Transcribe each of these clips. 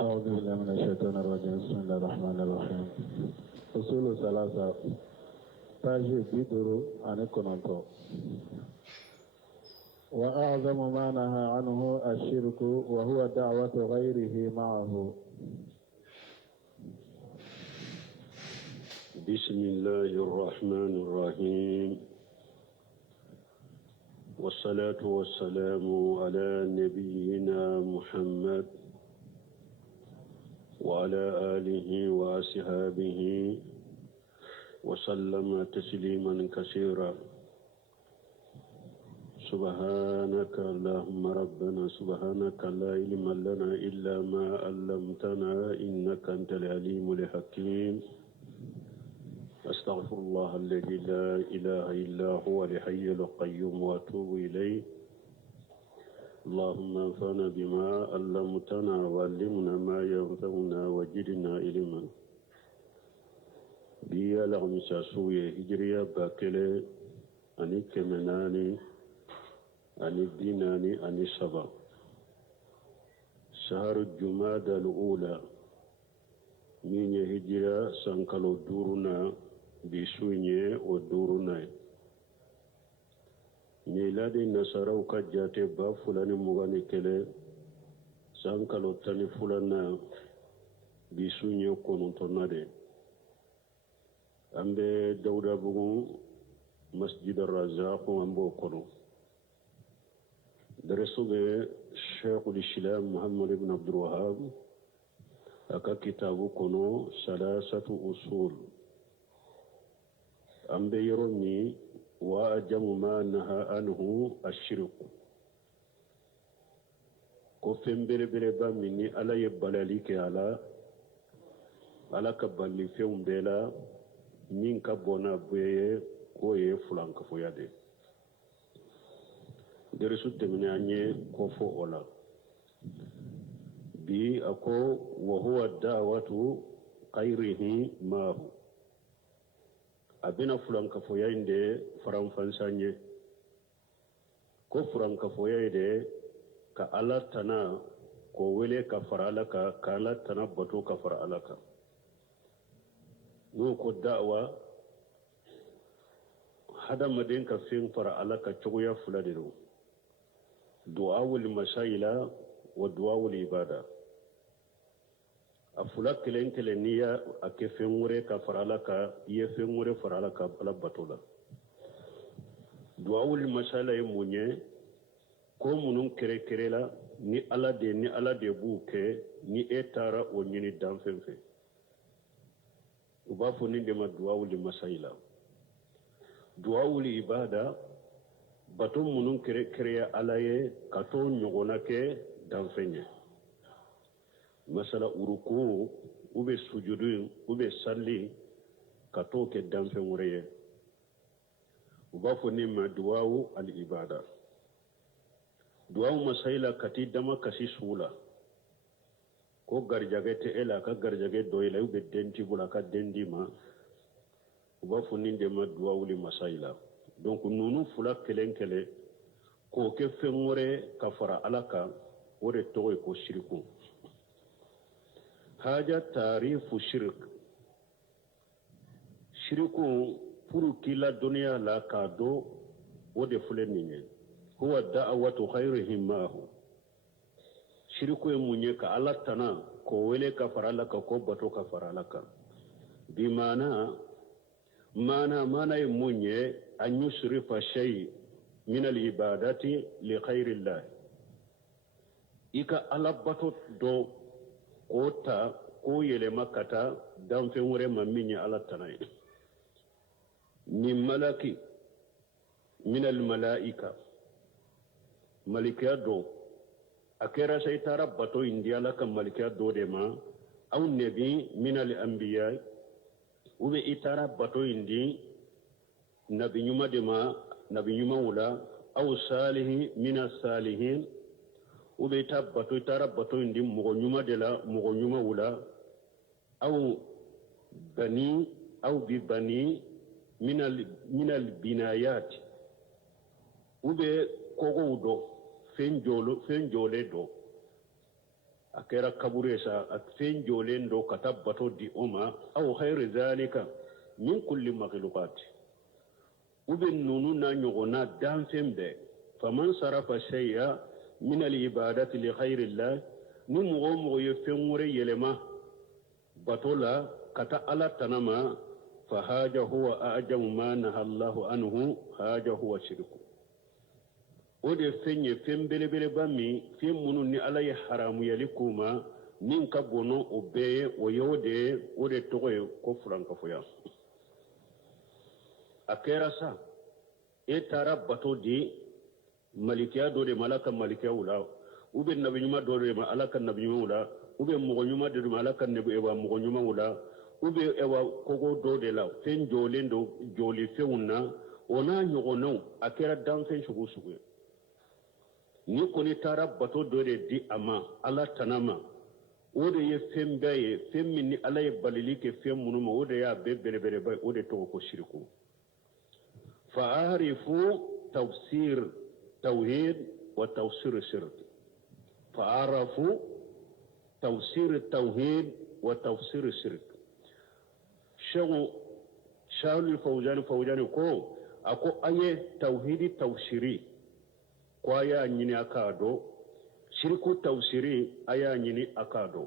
أعوذ بالله من الشيطان الرجيم بسم الله الرحمن الرحيم أصول ثلاثة تاجي بيدرو عن كنانتو وأعظم ما نهى عنه الشرك وهو دعوة غيره معه. بسم الله الرحمن الرحيم والصلاة والسلام على نبينا محمد وعلى آله وأصحابه وسلم تسليما كثيرا. سبحانك اللهم ربنا سبحانك لا علم لنا إلا ما علمتنا إنك أنت العليم الحكيم. أستغفر الله الذي لا إله إلا هو الحي القيوم وأتوب إليه. اللهم انفعنا بما علمتنا وعلمنا ما ينفعنا وزدنا علما. بيا لغمسا سوية هجرية باكلة أني كمناني أني ديناني أني سبا شهر الجمادى الأولى من هجرة سنكالو دورنا بسويني ودورنا ميلادي نصارو كجاتي با فلاني مغاني كله سنكالو تاني فلانا بسويني كونتونا دي أمبي دودا بغو مسجد الرزاق وأمبو كونو درسوا شيخ الإسلام محمد بن عبد الوهاب أكا كتابو كونو ثلاثة أصول أمبي يرمي وأجم ما نهى عنه الشرك كفن بلي بلي بامني ألا يبالاليك على كبالي فيهم بلا من كبونا بيه كوي فلان كفويا درسوا تمنعني كفو أولا بي أكو وهو الدعوة غيره معه abena fulan kafoya inde faran fansanye ko furan kafoya ide ka Allah tana ko wele ka faralaka ka Allah tana bato ka faralaka no ko da'wa hada madin ka fin faralaka choya fuladiru du'a wal masaila wa du'a wal ibada afula kelen kelen niya ake fengure ka faralaka ye fengure faralaka bala batola duawul masala e munye ko munun kere kere la ni ala de buke ni etara o nyini danfenfe uba fo ni de ma duawul masaila duawul ibada bato munun kere kere ala ye kato nyogona ke danfenye masala uruku ube sujudu ube salli kato ke danfe wureye ubafo ni ma duwawu al ibada duwawu masaila kati dama kasi sula ko garjage te ela ka garjage doyla ube denti bula ka dendi ma ubafo ni de ma duwawu li masaila donc nunu fula kelen kele ko ke fengore ka fara alaka wore togo ko shirku haja taarifu shirk shirku puru kila dunia la kado wode fulenine huwa da'watu khairihim ma'hu shirku munye ka Allah tana ko wele ka faralaka ko bato ka faralaka bi mana munye an yusrifa shay min al ibadati li khairillah ika Allah bato do kota ko yele makata dan fe wure mamminya ala tanay min malaki min al malaika malika do akera saytara bato indiala kam malika do de ma aw nabi min al anbiya ube itara bato indi nabi nyuma de ma nabi nyuma wala aw salihi min as salihin ube tabbato tara bato indi mugo nyuma de la mugo nyuma wula aw bi bani min al binayat ube kogo do fenjole do akera kaburesa akfen jolen do katabato di oma aw khairu zalika min kulli makhluqat ubin nunu na nyogona danfembe faman sarafa shay'a min al-ibadati li khayri Allah ni mo yefenwure yelema batola kata ala tanama fa haja huwa ajamu ma nahallahu anhu haja huwa shirku ode fenye fembelebele bami fe munu ni ala ya haramu yalikuma nin ka bono obeye o yode ode togoye ko furanka foya akera sa e tara bato di malikiya do de malaka malikiya wula ube nabi nyuma do de malaka nabi nyuma wula ube mogo nyuma de malaka nabi ewa mogo nyuma wula ube ewa kogo do de la fen jolen do joli feunna ona nyogono akera dan fen shugu shugu ni koni tara bato do de di ama ala tanama ode ye fen baye fen min ni ala ye balili ke fen munuma ode ya be bere bay ode to ko shirku fa arifu tafsir توحيد وتفسير الشرك فعرفوا تفسير التوحيد وتفسير الشرك شاول الفوجاني كو أكو أي توحيد توشيري كوايا نيني أكادو شرك توشيري أيا نيني أكادو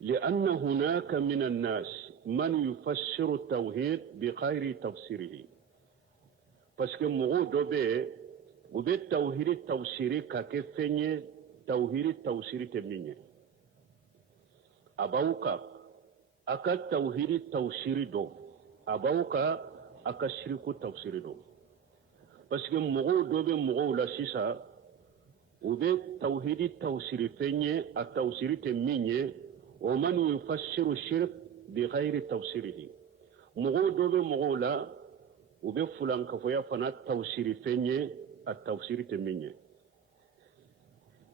لأن هناك من الناس من يفسر التوحيد بغير تفسيره بس كمغو دوبي ube tawhiri tawsiri ka ke fenye tawhiri tawsiri te minye abauka aka tawhiri tawsiri do abauka aka shirku tawsiri do parce que mogo dobe mogo la sisa ube tawhiri tawsiri fenye a tawsiri te minye o man yufassiru shirk bi ghairi tawsirihi mogo dobe mogo la ube fulan ka foya fana tawsiri fenye التفسير تمنيه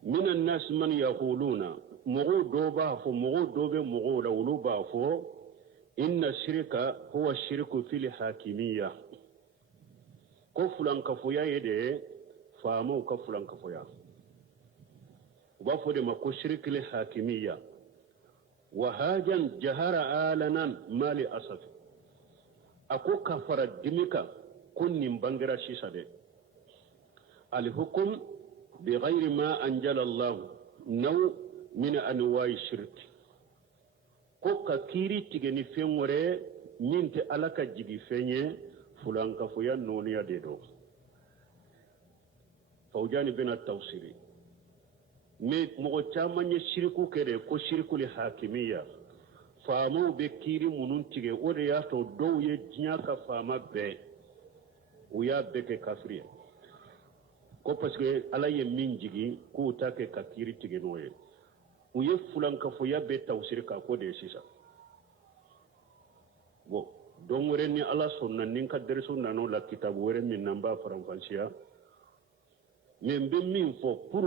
من الناس من يقولون مغو دوبا فمغو دوبا مغو لولوبا فو إن الشرك هو الشرك في الحاكمية كفلان كفويا يدي فامو كفلان كفويا وبفو دي مكو شرك الحاكمية وهاجا جهر آلنا ما لأسف أكو كفر الدمك كن نمبنغرا شيسا دي الحكم بغير ما أنزل الله نوع من أنواع الشرك كوكا كيري تيجي فيموري من تألك جيجي فيني فلان كفويا نونيا ديدو فوجاني بين التوصيري مي مغتاما يشركو كده كو شركو لحاكمية فامو بكيري منون تيجي ورياتو دو يجنياك فاما بي ويا بك كافرية ko parce que ala ye min jigi ko ta ke ka kiri tige noye u ye fulan ka fo ya be tawsir ka ko de sisa bo don wore ni ala sonna nin ka derso nano la kitabu wore min namba faranfansiya men be min fo pour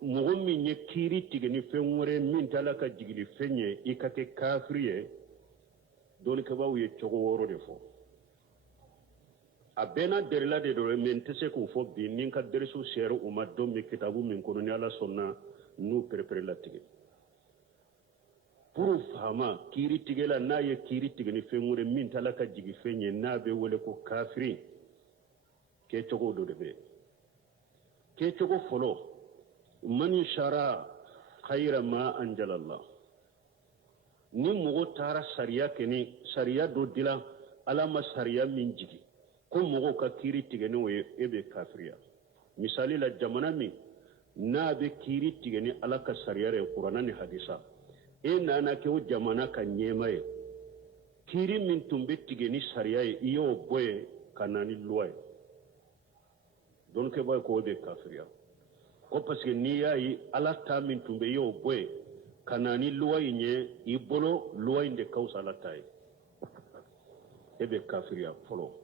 mogo min ye kiri tige ni fen wore min tala ka jigili fenye i ka ke kafiriye don ka ba u ye cogo woro de fo a bena derla de do men tese ko fo bi nin ka dersu sero uma do mi kitabu min kono ni ala sonna nu prepare la tige pour fama kiri tige la na ye kiri tige ni fengure min tala ka jigi fenye na be wole ko kafiri ke togo do de be ke togo folo man shara khayra ma anjala Allah ni mugo tara sariya keni sariya do dila alama sariya min jigi ko mogo ka kiri tigeni o ye e be kafiriya misali la jamana min n'a be kiri tigeni ala ka sariya re qur'ana ni hadisa e nana ke o jamana ka ɲɛma ye kiri min tun be tigeni sariya ye i y'o bɔ ye ka na ni luwa ye donc ke ba ko o be kafiriya ko parce que n'i y'a ye ala ta min tun be i y'o bɔ ye ka na ni luwa yi ɲɛ i bolo luwa in de ka wusa ala ta ye e be kafiriya fɔlɔ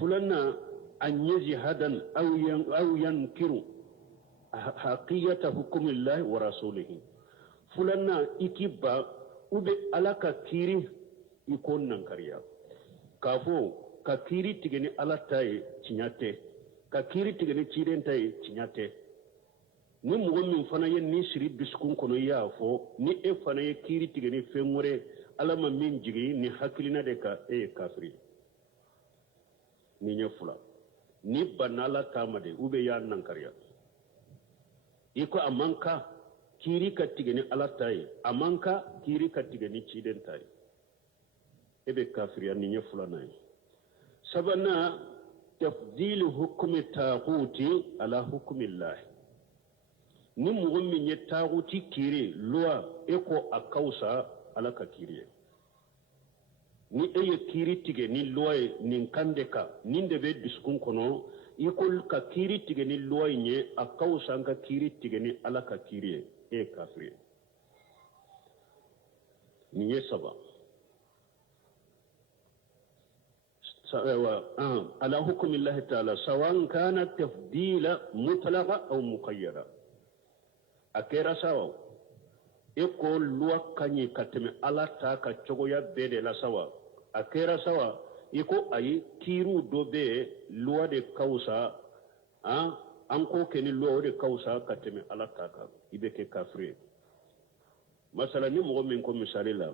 فلنا أن يجهدا أو ينكر حقية حكم الله ورسوله فلنا إكبا ube ala ka kiri ikon nan kariya kafo ka kiri tigeni ala taye cinyate ka kiri tigeni ciden taye cinyate ni mɔgɔ min fana ye ni siri dusukun kɔnɔ i y'a fɔ ni e fana ye kiiri tigɛ ni fɛn wɛrɛ ala ma min jigi ni hakilina de ka e ye kafiri ni ɲɛ fila ni banna ala taama de u bɛ y'a nankariya i ko a man ka kiiri ka tigɛ ni ala ta ye a man ka kiiri ka tigɛ ni ciden ta ye e bɛ kafiriya ni ɲɛ filanan ye sabanan tafdil hukumi taaguti ala hukumi lahi ni mɔgɔ min ye taaguti kiiri luwa e ko a ka wusa ala ka kiiri ye ni e ye kiiri tigɛ ni luwa ye nin kan de kan nin de bɛ dusukun kɔnɔ i ko ka kiiri tigɛ ni luwa in ye a ka wusa an ka kiiri tigɛ ni ala ka kiiri ye e ye kafiri ye nin ye saba على حكم الله تعالى سواء كان تفضيل مطلقا أو مقيدا أكيرا سوا يقول لوا كني كتم على تاكا تشويا بيد لا سوا أكيرا سوا يقول أي كيرو دوبي لوا دي كوسا أنكو كني لوا دي كوسا كتم على تاكا يبكي كافرين مثلا نمو منكم مثالي لا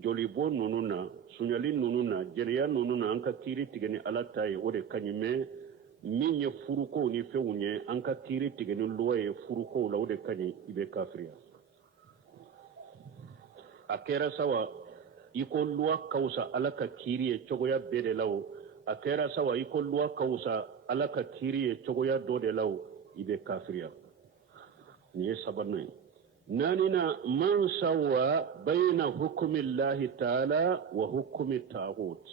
jolibo nunu na sunyali nunu na jeriya nunu na an ka kiiri tigɛ ni ala ta ye o de ka ɲi mɛ min ye furukow ni fɛnw ye an ka kiiri tigɛ ni luwa ye furukow la o de ka ɲi i bɛ kafiriya a kɛra sawa i ko luwa ka wusa ala ka kiiri ye cogoya bɛɛ de la o a kɛra sawa i ko luwa ka wusa ala ka kiiri ye cogoya dɔ de la o i bɛ kafiriya nin ye sabanan ye ناننا من سوى بين حكم الله تعالى وحكم الطاغوت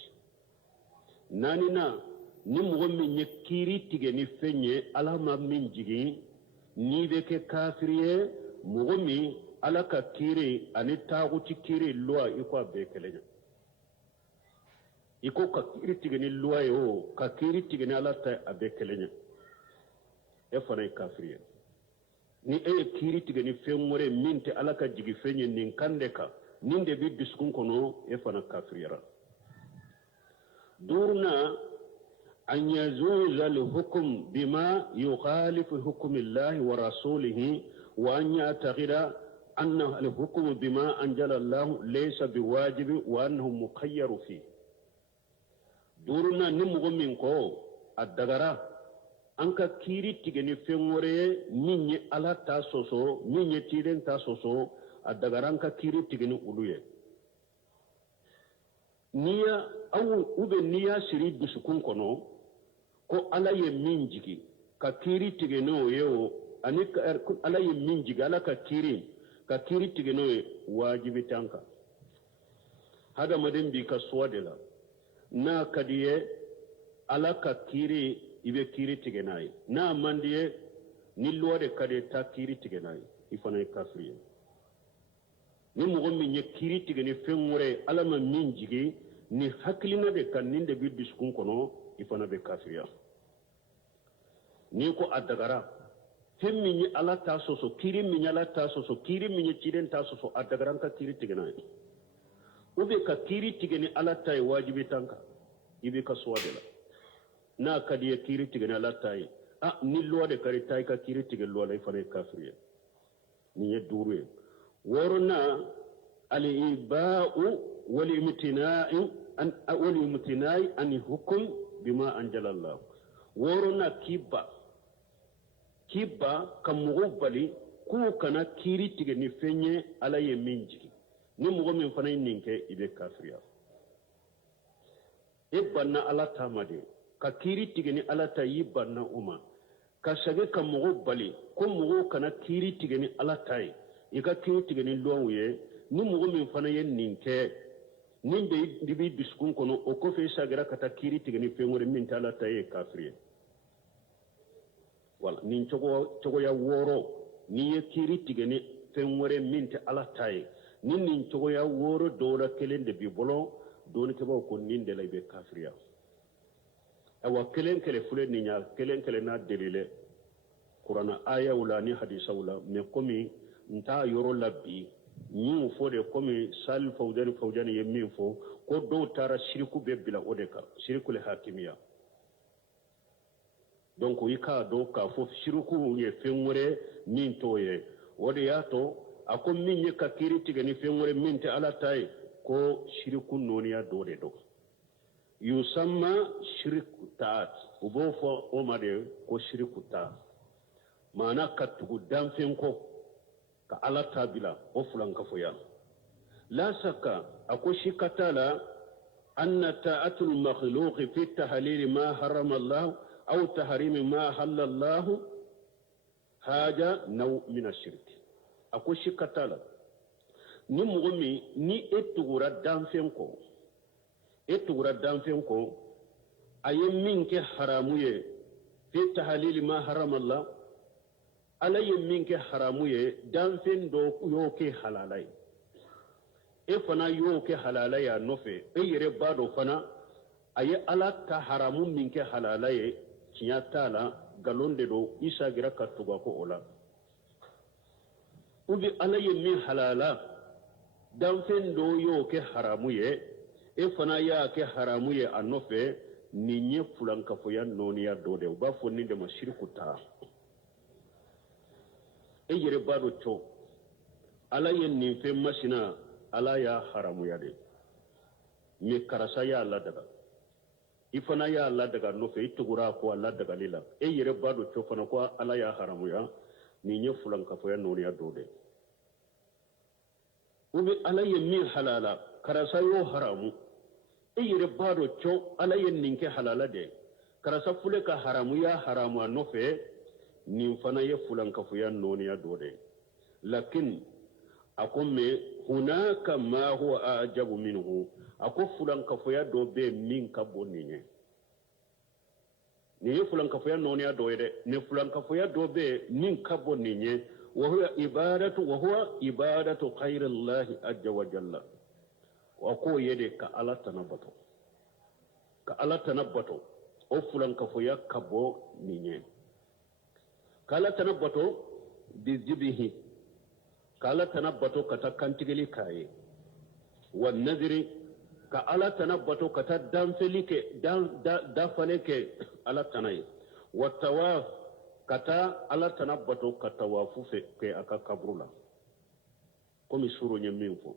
ناننا نمغو من يكيري تيغني فني على ما من جيغي ني بك كافريه مغمي على كيري اني طاغوت كيري لوا يكو بكلنيا يكو كيري تيغني لوا يو كيري تيغني على تا بكلنيا افني كافريه ni e ye kiiri tigɛ ni fɛn wɛrɛ min tɛ ala ka jigi fɛn ye nin kan de kan nin de bɛ dusukun kɔnɔ e fana kafiriyara duruna an yazuza alhukum bima yukhalifu hukmi llahi wa rasulihi wa an ya'taqida anna alhukum bima anzala allahu laysa biwajibi wa annahu mukhayyaru fi duruna ni mɔgɔ min ko a dagara an ka kiiri tigɛ ni fɛn wɛrɛ ye min ye ala ta sɔsɔ min ye ciden ta sɔsɔ a dagara an ka kiiri tigɛ ni olu ye n'i y'a siri dusukun kɔnɔ ko ala ye min jigi ka kiiri tigɛ n'o ye o ani ala ye min jigi ala ka kiiri tigɛ n'o ye wajibi t'an kan hadamaden b'i ka suwa de la n'a ka di ye ala ka kiiri i bɛ kiiri tigɛ n'a ye n'a man di ye ni luwa de ka di ye taa kiiri tigɛ n'a ye i fana ye kafiri ye ni mɔgɔ min ye kiiri tigɛ ni fɛn wɛrɛ ye ala ma min jigi ni hakilina de kan nin de bɛ dusukun kɔnɔ i fana bɛ kafiriya n'i ko a dagara fɛn min ye ala ta sɔsɔ kiiri min ye ala ta sɔsɔ kiiri min ye ciden ta sɔsɔ a dagara an ka kiiri tigɛ n'a ye ou bien ka kiiri tigɛ ni ala ta ye wajibi t'an kan i bɛ ka suwa de la n'a ka di ye kiiri tigɛ ni ala ta ye ni luwa de ka di ta i ka kiiri tigɛ luwa la i fana ye kafiri ye nin ye duuru ye wɔɔrɔnan al-iba'u wal-imtinai an hukum bima anzala Allah wɔɔrɔnan k'i ba ka mɔgɔw bali k'u kana kiiri tigɛ ni fɛn ye ala ye min jigi ni mɔgɔ min fana ye nin kɛ i bɛ kafiriya e banna ala taama de ka kiiri tigɛ ni ala ta y'i banna o ma ka sɛgɛ ka mɔgɔw bali ko mɔgɔw kana kiiri tigɛ ni ala ta ye i ka kiiri tigɛ ni luwaw ye ni mɔgɔ min fana ye nin kɛ min bɛ dusukun kɔnɔ o kɔfɛ i sagira ka taa kiiri tigɛ ni fɛn wɛrɛ min tɛ ala ta ye kafiri ye wala nin cogoya wɔɔrɔ n'i ye kiiri tigɛ ni fɛn wɛrɛ min tɛ ala ta ye ni nin cogoya wɔɔrɔ dɔw la kelen de b'i bolo dɔɔnikɛbaw ko nin de la i bɛ kafiriya awa kelen filɛ nin ya kelen n'a delile kuranna ayaw la ni hadisaw la mais komi n t'a yɔrɔ la bi n y'o fɔ de komi sali fawjani ye min fɔ ko dɔw taara siriku bɛɛ bila o de kan sirikul hakimiya donc i k'a dɔn k'a fɔ shirku ye fɛn wɛrɛ min t'o ye o de y'a to a ko min ye ka kiiri tigɛ ni fɛn wɛrɛ min tɛ ala ta ye ko shirku nɔniya dɔ de don yusamma shirku taat u b'o fɔ o ma de ko shirku taat maana ka tugu danfɛn kɔ ka ala ta bila o fulankafoya la saka a ko si ka t'a la anna ta'atul makhluqi fi tahlil ma harama Allah aw tahrim ma halala Allah haja naw min ash-shirk a ko si ka t'a la ni mɔgɔ min ni e tugura danfɛn kɔ a ye min kɛ haramu ye fi tahlil ma harama Allah ala ye min kɛ haramu ye danfɛn dɔ y'o kɛ halala ye e fana y'o kɛ halala ye a nɔfɛ e yɛrɛ b'a dɔn fana a ye ala ka haramu min kɛ halala ye tiɲɛ t'a la nkalon de don i sagira ka tugu a kɔ o la ou bien ala ye min halala danfɛn dɔ y'o kɛ haramu ye e fana y'a kɛ haramu ye a nɔfɛ nin ye fulankafoya nɔniya dɔ de u b'a fɔ nin de ma shirku ta e yɛrɛ b'a dɔn cɔ ala ye nin fɛn masina ala y'a haramuya de mais karasa y'a ladaga i fana y'a ladaga nɔfɛ i tugura ko a ladagali la e yɛrɛ b'a dɔn cɔ fana ko ala y'a haramuya nin ye fulankafoya nɔniya dɔ de ou bien ala ye min halala karasa y'o haramu e yɛrɛ b'a dɔn cɔ ala ye nin kɛ halala de karasa fule ka haramuya haramu a nɔfɛ nin fana ye fulankafoya nɔniya dɔ de lakin a ko mais hunaka ma huwa ajabu minhu a ko fulankafoya dɔ bɛ min ka bon nin ye nin ye fulankafoya nɔniya dɔ ye dɛ nin fulankafoya dɔ bɛ min ka bon nin ye wa huwa ibadatu khayrillahi azza wa jalla wa ko ye de ka ala tana bato o fulankafoya ka bɔ nin ye kala tana bato bizibihi kala tana bato kata kantigeli kaye wa nadiri ka ala tana bato kata danfeli ke dafale ke ala tana ye wa tawaf kata ala tana bato kata wafu fe ke aka kaburu la komi suro nye min fo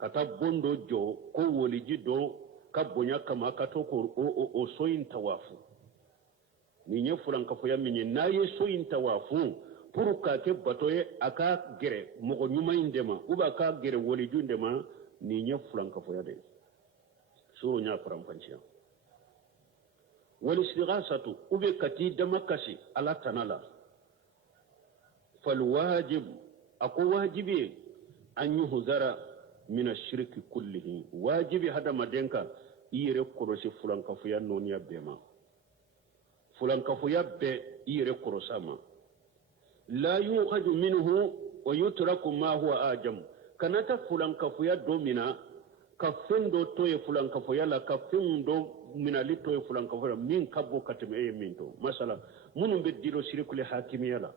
kata bondo jo ko woliji do ka bonya kama ka to ko o soyin tawafu ni nye fulankafoya min ye n'a ye so in tawafu pour ka kɛ bato ye a ka gɛrɛ mɔgɔ ɲuman in de ma ou bien a ka gɛrɛ waliju de ma ni nye fulankafoya de suro ɲa faranfanciya walistighaasatu ou bien ka t'i dama kasi ala tana la falwajib a ko wajibi ye an yuhzara min ashirki kullihi wajibi hadamaden kan i yɛrɛ kɔlɔsi fulankafoya nɔniya bɛɛ ma fulankafoya bɛɛ i yɛrɛ kɔrɔsa ma la yukhaju minhu wa yutraku ma huwa ajam kana ta fulankafoya dɔ mina ka fɛn dɔ to ye fulankafoya la ka fɛn dɔ minali to ye fulankafoya min ka bɔ ka tɛmɛ e ye min to masala minnu bɛ dilo shirikule hakimiya la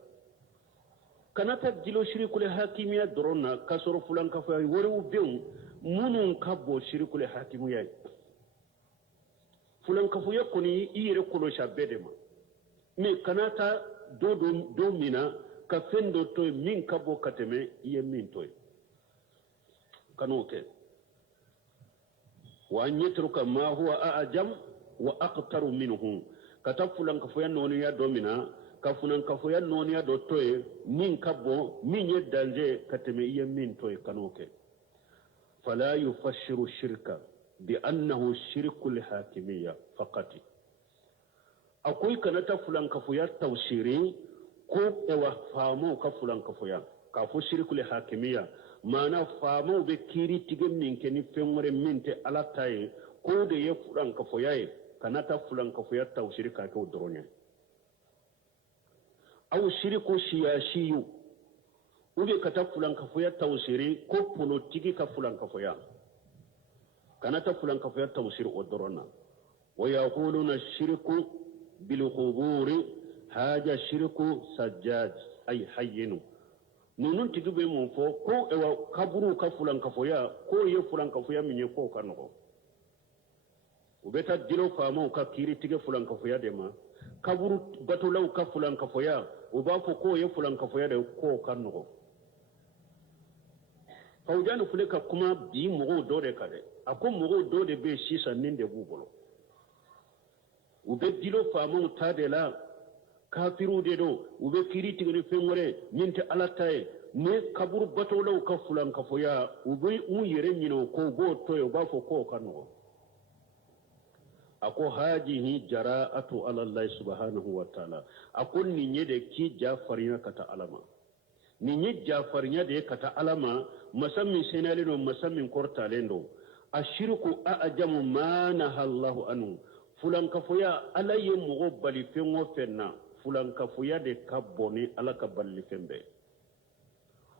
kana ta dilo shirikule hakimiya dɔrɔn na ka sɔrɔ fulankafoya wɛrɛw bɛ yen minnu ka bɔ shirikule hakimiya ye fulankafoya kɔni i yɛrɛ kɔlɔsi a bɛɛ de ma mais kana ta do mina ka fɛn dɔ to ye min ka bɔ ka tɛmɛ i ye min to ye kan'o kɛ wa an yatruka ma huwa a'jam wa aqtaru minhu ka ta fulankafoya nɔniya dɔ mina ka fulankafoya nɔniya dɔ to ye min ka bɔ min ye danger ka tɛmɛ i ye min to ye kan'o kɛ fala yufashiru shirka بأنه شرك الحاكمية فقط أقول كانت فلان كفويا توشيري كوب إوا فامو كفلان كفويا كفو شرك الحاكمية ما أنا فامو بكيري تجمعين كني فمر منت على تاي كود يفلان كفويا كانت فلان كفويا توشيري كاكو درونيا أو شرك سياسي وبي كانت فلان كفويا توشيري كوب بوليتيكي كفلان كفويا كانت فلان كفاية توسير ودرنا ويقولون الشرك بالقبور هذا شرك سجاد أي حيين نون تجيب من فوق كو إوا كبروا كفلان كفاية كو يفلان كفاية من يفوق كنوع وبيتا ديرو فامو ككيري تيجي فلان كفاية دما kaburu batulaw ka fulan kafoya o b'a fɔ k'o ye fulan kafoya de k'o ka nɔgɔ fawjani fule ka kuma bi mɔgɔw dɔ de kan dɛ a ko mɔgɔw dɔ de bɛ sisan nin de b'u bolo u bɛ dilo faamaw ta de la kafiru de don u bɛ kiiri tigɛ ni fɛn wɛrɛ min tɛ ala ta ye ni kaburu batolaw ka fulan kafoya u bɛ u yɛrɛ ɲinɛ o ko u b'o to yen u b'a fɔ k'o ka nɔgɔ a ko hajihi jara'atu ala Allah subhanahu wa ta'ala a ko nin ye de k'i jafarinya ka taa ala ma nin ye jafarinya de ye ka taa ala ma masa min senalen don masa min kɔrɔtalen don a shirku a ajamu ma nahallahu anhu fulan kafoya ala ye mɔgɔ bali fɛn o fɛn na fulan kafoya de ka bɔ ni ala ka bali fɛn bɛɛ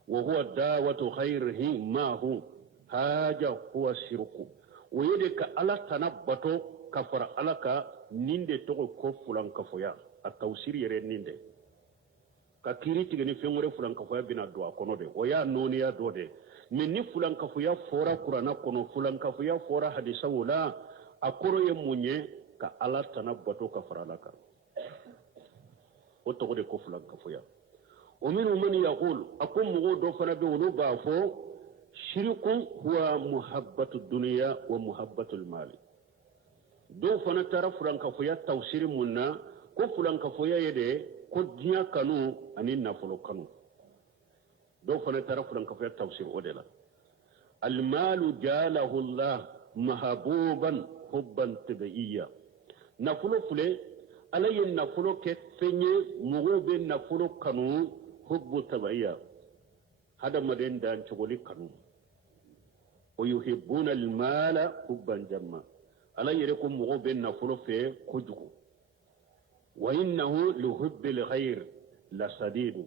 wa huwa dawatu khairihi ma hu haja huwa shirku o ye de ka ala tana bato ka fara ala ka nin de tɔgɔ ko fulan kafoya a tawsiri yɛrɛ nin de ka kiiri tigɛ ni fɛn wɛrɛ fulan kafoya bɛna don a kɔnɔ de o y'a nɔniya dɔ de mɛ ni fulan kafoya fɔra kuranna kɔnɔ fulan kafoya fɔra hadisaw la a kɔrɔ ye mun ye ka ala tana bato ka fara ala kan o tɔgɔ de ko fulan kafoya o minnu man yaqul a ko mɔgɔw dɔ fana bɛ olu b'a fɔ shirku huwa muhabbatu dunya wa muhabbatu mali dɔw fana taara fulan kafoya tawsiri mun na ko fulan kafoya ye de ko diɲɛ kanu ani nafolo kanu dɔw fana taara fulan kafoya tawsiri o de la almalu jalahu Allah mahabuban hubban tabi'iyya nafolo fule ala ye nafolo kɛ fɛn ye mɔgɔw bɛ nafolo kanu hubbu tabi'iyya hadamaden dan cogoli kanu o yuhibbuna almala hubban jamma ala yɛrɛ ko mɔgɔw bɛ nafolo fɛ kojugu wa innahu lihubbil khair la sadidu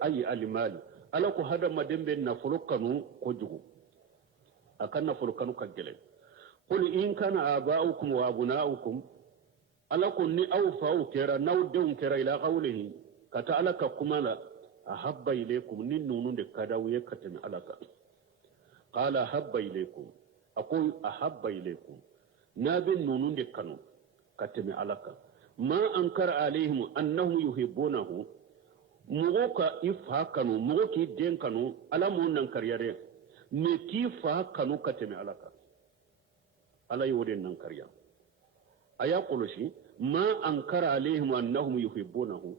ay almal ala ko hadamaden bɛ nafolo kanu kojugu a ka nafolo kanu ka gɛlɛn qul in kana aba'ukum wa abna'ukum ala ko ni aw faw kɛra n'aw denw kɛra ila qawlihi ka ta ala ka kuma la ahabba ilaykum ni nunun de ka daw ye ka tɛmɛ ala kan qala habba ilaykum ako ahabba ilaykum n'a bɛ nunun de kanu ka tɛmɛ ala kan ma ankara alayhim annahum yuhibbunahu mɔgɔ ka i fa kanu mɔgɔ k'i den kanu ala m'o nankariya dɛ mɛ k'i fa kanu ka tɛmɛ ala kan ala y'o de nankariya a y'a kɔlɔsi ma ankara alayhim annahum yuhibbunahu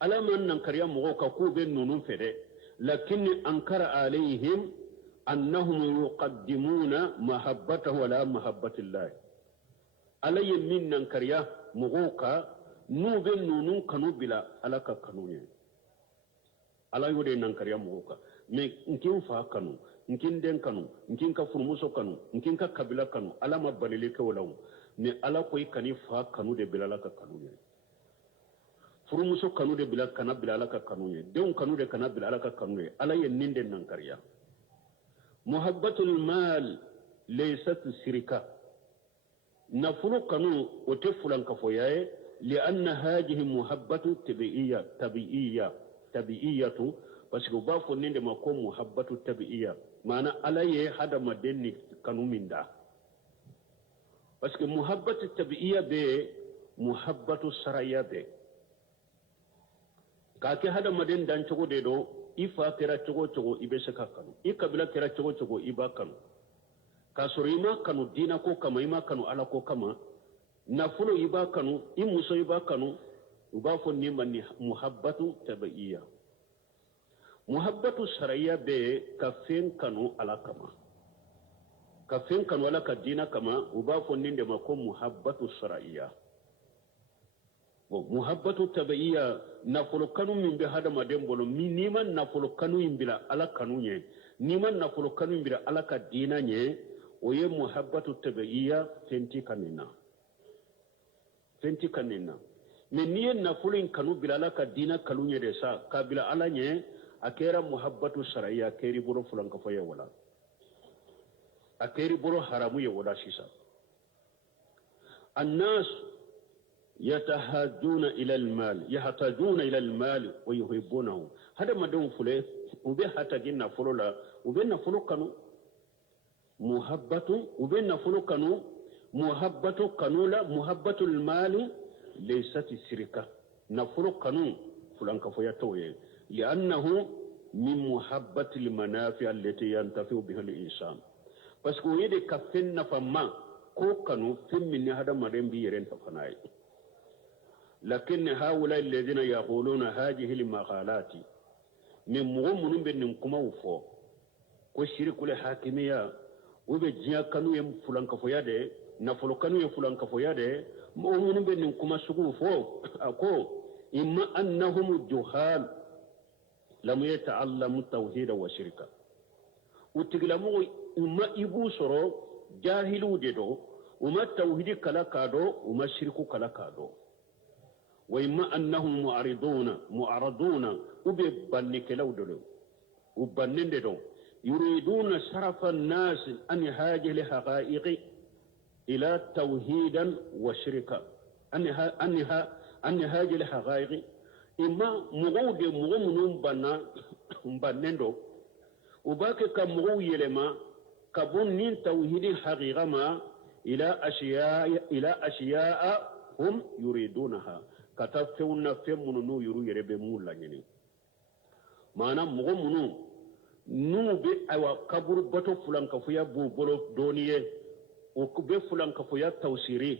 ala ma nankariya mɔgɔw kan k'u bɛ nunun fɛ dɛ lakinni ankara alayhim annahum yuqaddimuna mahabbatahu ala mahabbatillah ala ye min nankariya mɔgɔw kan n'u bɛ nunun kanu bila ala ka kanu ye ala y'o de nankariya mɔgɔw kan mɛ n k'i fa kanu n k'i den kanu n k'i ka furumuso kanu n k'i ka kabila kanu ala ma balili kɛ o la mɛ ala ko i kan'i fa kanu de bila ala ka kanu ye furumuso kanu de bila kana bila ala ka kanu ye denw kanu de kana bila ala ka kanu ye ala ye nin de nankariya muhabbatul mal laysat sirika nafolo kanu o tɛ fulan kafoya ye lianna hadihi muhabbatu tabi'iyatu parce que u b'a fɔ nin de ma ko muhabbatu tabi'iya maana ala ye hadamaden ni kanu min da parce que muhabbatu tabi'iya bɛ muhabbatu saraya bɛ k'a kɛ hadamaden dan cogo de don i fa kɛra cogo o cogo i bɛ se ka kanu i kabila kɛra cogo o cogo i b'a kanu k'a sɔrɔ i ma kanu diinɛ ko kama i ma kanu ala ko kama nafolo i b'a kanu i muso i b'a kanu u b'a fɔ nin ma ni muhabbatu tabi'iya muhabbatu saraya bɛ ka fɛn kanu ala kama ka fɛn kanu ala ka diinɛ kama u b'a fɔ nin de ma ko muhabbatu saraya bon muhabbatu tabi'iya nafolo kanu min bɛ hadamaden bolo n'i ma nafolo kanu in bila ala kanu ɲɛ n'i ma nafolo kanu in bila ala ka diinɛ ɲɛ o ye muhabbatu tabi'iya fɛn ti ka nin na mɛ n'i ye nafolo in kanu bila ala ka diinɛ kanu ɲɛ de sa k'a bila ala ɲɛ a kɛra muhabbatu saraya a kɛra i bolo fulankafoya ye wala a kɛra i bolo haramu ye wala sisan annas يحتاجون إلى المال ويحبونه هذا ما دون فله وبه حتاجين نفلو لا وبه نفلو كانوا محبة وبه نفلو كانوا محبة كانوا لا محبة المال laysat sirka nafolo kanu fulankafoya toye li'annahu min muhabbati almanafi allati yantafi'u biha al-insan parce que yede kafen nafamma ko kanu fin hada maren bi yeren tafanai lakin haula alladhina yaquluna hadhihi al-maqalati min mu'minun bin kuma ufo ko shirku le hakimiya ube jiya kanu yem fulankafoya de nafolo kanu yem fulankafoya de mu'minun bin kuma sugu fo ako imma annahum juhal lam yata'allamu tawhid wa shirka utiglamu umma ibu soro jahilu de do umma tawhid kala kado umma shirku kala kado wa imma annahum mu'ariduna ube banike lawdo ubannende do yuriduna sarafa an-nas an hadhihi al-haqa'iq ila tawhidan wa shirka an hadhihi al-haqa'iq imma mugode mugumunun bannendo ubake ka mugu yelema kabun nin tawhidin haqiqama ila ashiya'a hum yuridunaha katafewna femunu yuru yerebe mulanyini mana mugumunu nube awa kaburu bato fulankafuya bu bolo doniye o be fulankafuya tawsiri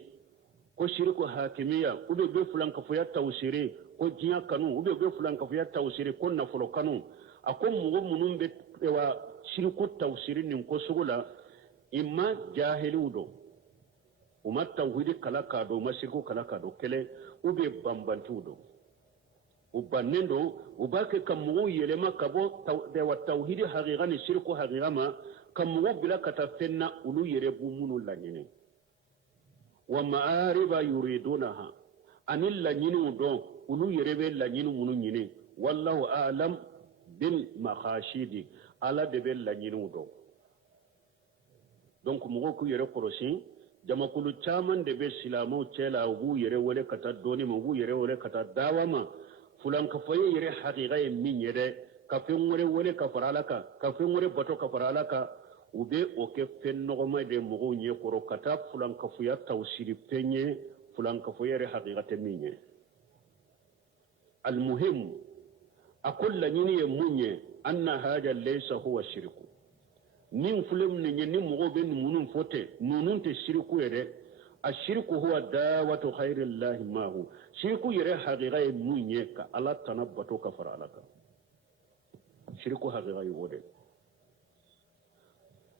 ko shirku hakimiya ube be fulankafuya tawsiri ko jiya kanu ube be fulankafuya tawsiri ko nafolo kanu akon mugumunu be wa shirku tawsiri nin ko sugula imma jahiludo uma tawhidi kala kado mashirku kala kado kele ube bambantudo ubannendo ubake kamugo yelema kabo de wa tawhidi haqiqani shirku haqiqama kamugo bila katafenna ulu yerebu munu lanyini wa ma'ariba yuridunaha anil lanyini do ulu yerebe lanyini munu nyini wallahu a'lam bil makhashidi ala de bel lanyini do donc mugo ku yere korosin jamakulu chaman de be silamo chela ubu yere wole kata doni mu yere wole kata dawama fulan ka faye yere haqiqa e min yede ka fen wore ka faralaka ka fen wore bato ka faralaka ube o ke fen no ma de mugo nye koro kata fulan ka fuya tawsiri penye fulan ka faye yere haqiqa te minye al muhim akul nyini e munye anna haja laysa huwa shirku nin fulum ni nin mugo ben munun fote nunun te shirku yede ashirku huwa dawatu khairillahi mahu shirku yere haqiqa e munye ka ala tanabbato ka faralaka shirku haqiqa yode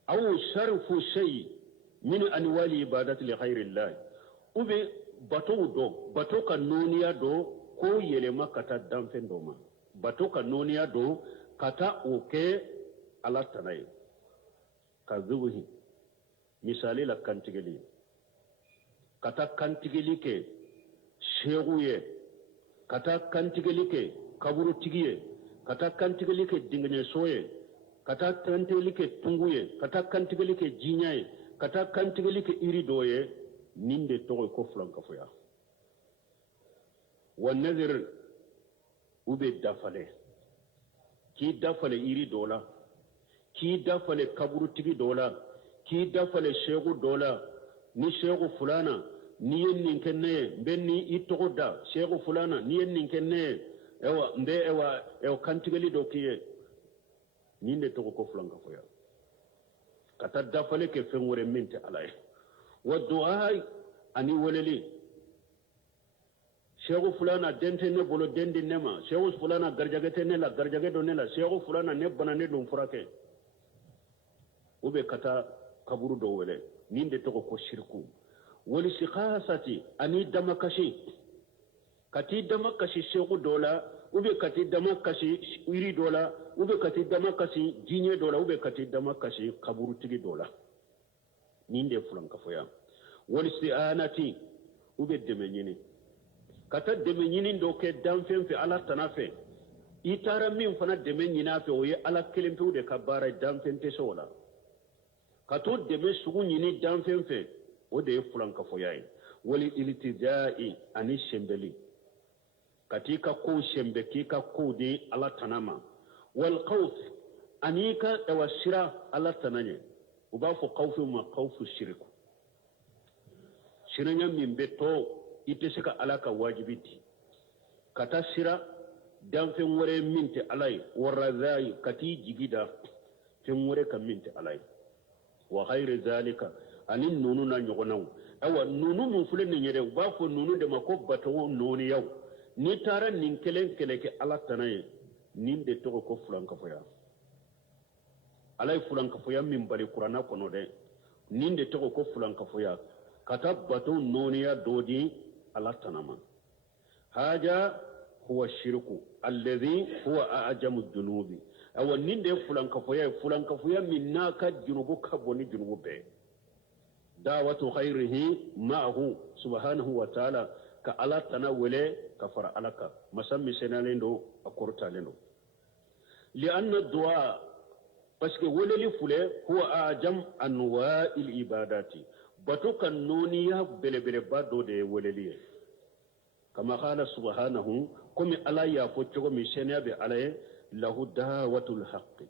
aw sarfu shay min anwali ibadati li khairillah ube bato ka noniya do ko yele makata damfen do ma bato ka noniya do kata oke ala tanay ka zubuhi misali la kantigeli kata kantigeli ke sheguye kata kantigeli ke kaburu tigiye kata kantigeli ke dingane soye kata kantigeli ke tunguye kata kantigeli ke jinyaye kata kantigeli ke iridoye ninde togo ko flanka foya wan nazir ube dafale ki dafale iridola ki dafale kaburu tigi dola ki dafale shegu dola ni shegu fulana ni yennin kenne benni itogo da shegu fulana ni yennin kenne ewa kantigali do kiye ninde togo ko fulanka foya kata dafale ke fengore mente alay wa du'a ani walali shegu fulana dente ne bolo dendi nema shegu fulana garjagete ne la garjage do ne la shegu fulana ne banane dum furake ube kata kaburu do wele ninde to ko shirku wal siqasati ani damakashi kati damakashi shegu dola ube kati damakashi iri dola ube kati damakashi jinye dola ube kati damakashi kaburu tigi dola ninde fulanka foya wal si'anati ube demenyini kata demenyini do ke damfen fi ala tanafe itara min fana demenyina fe oye ala kelempe de kabara damfen te sola kato deme sugu nyini damfen fe o de fulanka foyayi wali iltijai ani shembeli katika ko shembe kika ko de ala tanama wal khawf anika tawashira ala tananye ubafu khawfu ma khawfu shirku shiranya min beto ite sika ala ka wajibi di kata sira dan fen wore minte alai warazai kati jigida fen wore ka minte alai wa ghairu zalika anin nunu na nyogonaw awa nunu mun fulen ne yede ba fo nunu de mako bato noni yaw ni tara nin kelen keleke ala tanaye nin de to ko fulan ka foya alai fulan ka foya min bari qur'ana kono de nin de to ko fulan ka foya kata bato noni ya dodi ala tanama haja huwa shirku alladhi huwa a'jamu dhunubi awa nin de fulan ka foya min naka junubu ka boni junubu be dawatu khairihi ma'ahu subhanahu wa ta'ala ka ala tanawule ka fara alaka masammi senalendo akorta lendo li anna du'a parce que woleli fule huwa ajam anwa'il ibadati batu kan noniya bele bado de woleli kama qala subhanahu kumi ala ya fo cogo mi senabe ala lahu dawatul haqqi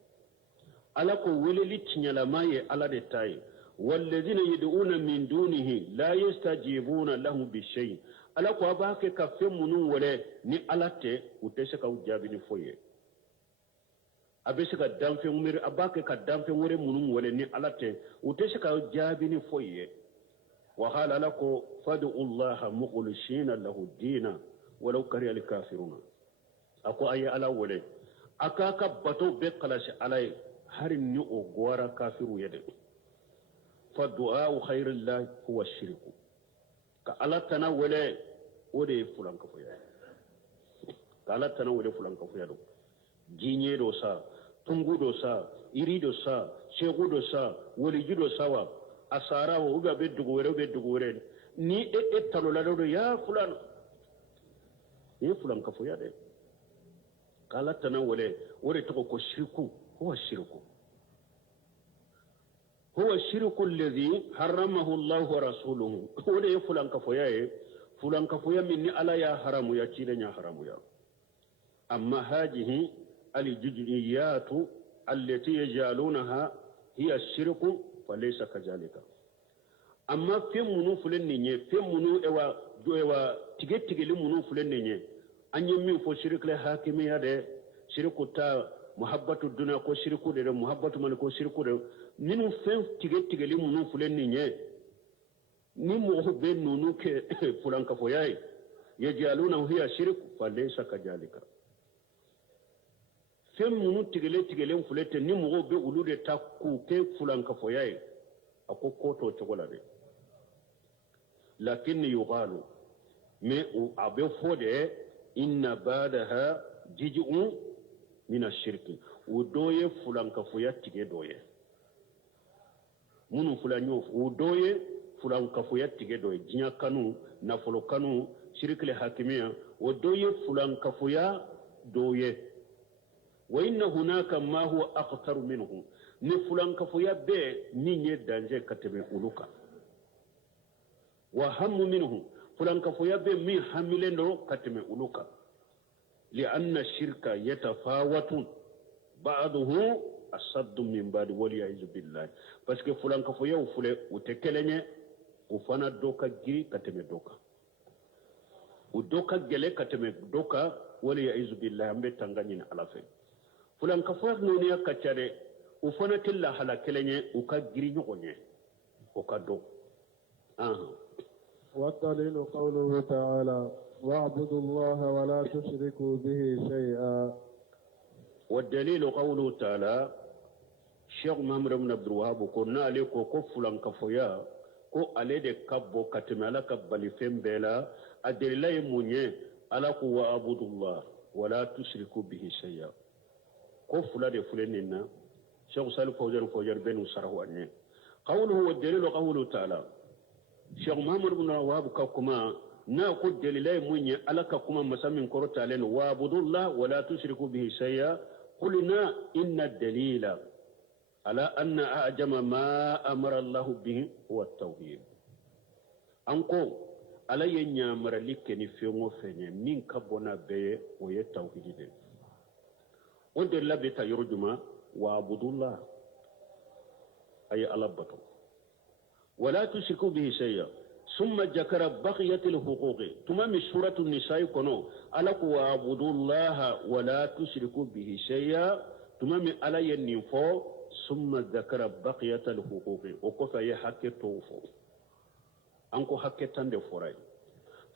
ala ko woleli tinyalama ye ala de tay والذين يدعون من دونه لا يستجيبون له بشيء ala ko abake ka femunu wole ni alate utese ka ujabini foye abese ka damfe umiri abake ka damfe wore munu wole ni alate utese ka ujabini foye wa qala lako fad'u Allah mukhlishina lahu dina walau kariha al-kafirun ako ayi ala wole akaka bato be kalashi alai harin ni o gwara kafiru yede فالدعاء خير الله هو الشرك كالا تناول ودي فلان كفيا كالا تناول فلان كفيا دو جيني دو سا تونغو دو سا إيري دو سا شيخو دو سا وليجي دو سا أسارا وغا بدغوري ni talola do ya fulan كفيا دي كالا تناول ودي تكو شركو هو الشرك هو الشرك الذي حرمه الله ورسوله ولي فلان كفويا مني على يا حرام يا تشيلن يا حرام يا اما هذه الجزئيات التي يجعلونها هي الشرك فليس كذلك اما في منو فلنني في منو اوا تيجي لمنو فلنني ان يمي فو شرك له حاكميه ده شرك تا محبه الدنيا كو شرك ده محبه من كو شرك ده ninu fen tige li munu fulen ni nye ni mo be nunu ke fulan ka foyai yajaluna hiya shirk fa laysa kajalika fen munu tige le fulete ni mo be ulude takku ke fulan ka foyai ako koto chogola de lakin yuqalu me abe fode inna badaha jiju'un min ash-shirki udoye fulan ka foya tige doye munu fulanyo udoye fulan kafuya tige doye jinya kanu nafolo kanu shirikle hakimia udoye fulan kafuya doye wa inna hunaka ma huwa akhtar minhu ni fulan kafuya be ninye danje katebe uluka wa hammu minhu fulan kafuya be mi hamilendo katebe uluka li anna shirka yatafawatu ba'dahu asaddu min ba'd waliya'izu billah parce que fulan ka fo yow fule utekelenye ufana doka giri kateme doka udoka gele kateme doka waliya'izu billah ambe tangani na alafe fulan ka fo no ne akachare ufana tilla halakelenye uka giri nyogonye ukado والدليل قوله تعالى واعبدوا الله ولا تشركوا به شيئا والدليل قوله تعالى شيخ محمد بن عبد الوهاب كنا عليكو كفلان كفويا كو علي دي كبو كتمالا كبالي فين بلا أدلي مني على قوة عبد الله ولا تشركوا به شيئا كفلا دي فلننا شيخ سالي فوجر بن سره أني قوله والدليل قوله تعالى شيخ محمد بن الوهاب كما ناخذ دليل مني على كما مسامين كرت علينا وعبد الله ولا تشركوا به شيئا قلنا إن الدليل على أن أعجم ما أمر الله به هو التوحيد أنكو على ينامر لك نفيمو فني من كبونا بي وهي التوحيد ودر لبتا يرجما وعبد الله أي ألبتو ولا تشركوا به شيئا ثم ذكر بقية الحقوق تمام سورة النساء كنو ألك وعبدوا الله ولا تشركوا به شيئا تمام على ينفو ثم ذكر بقية الحقوق وكفى يحكي توفو أنكو حكي تندفوري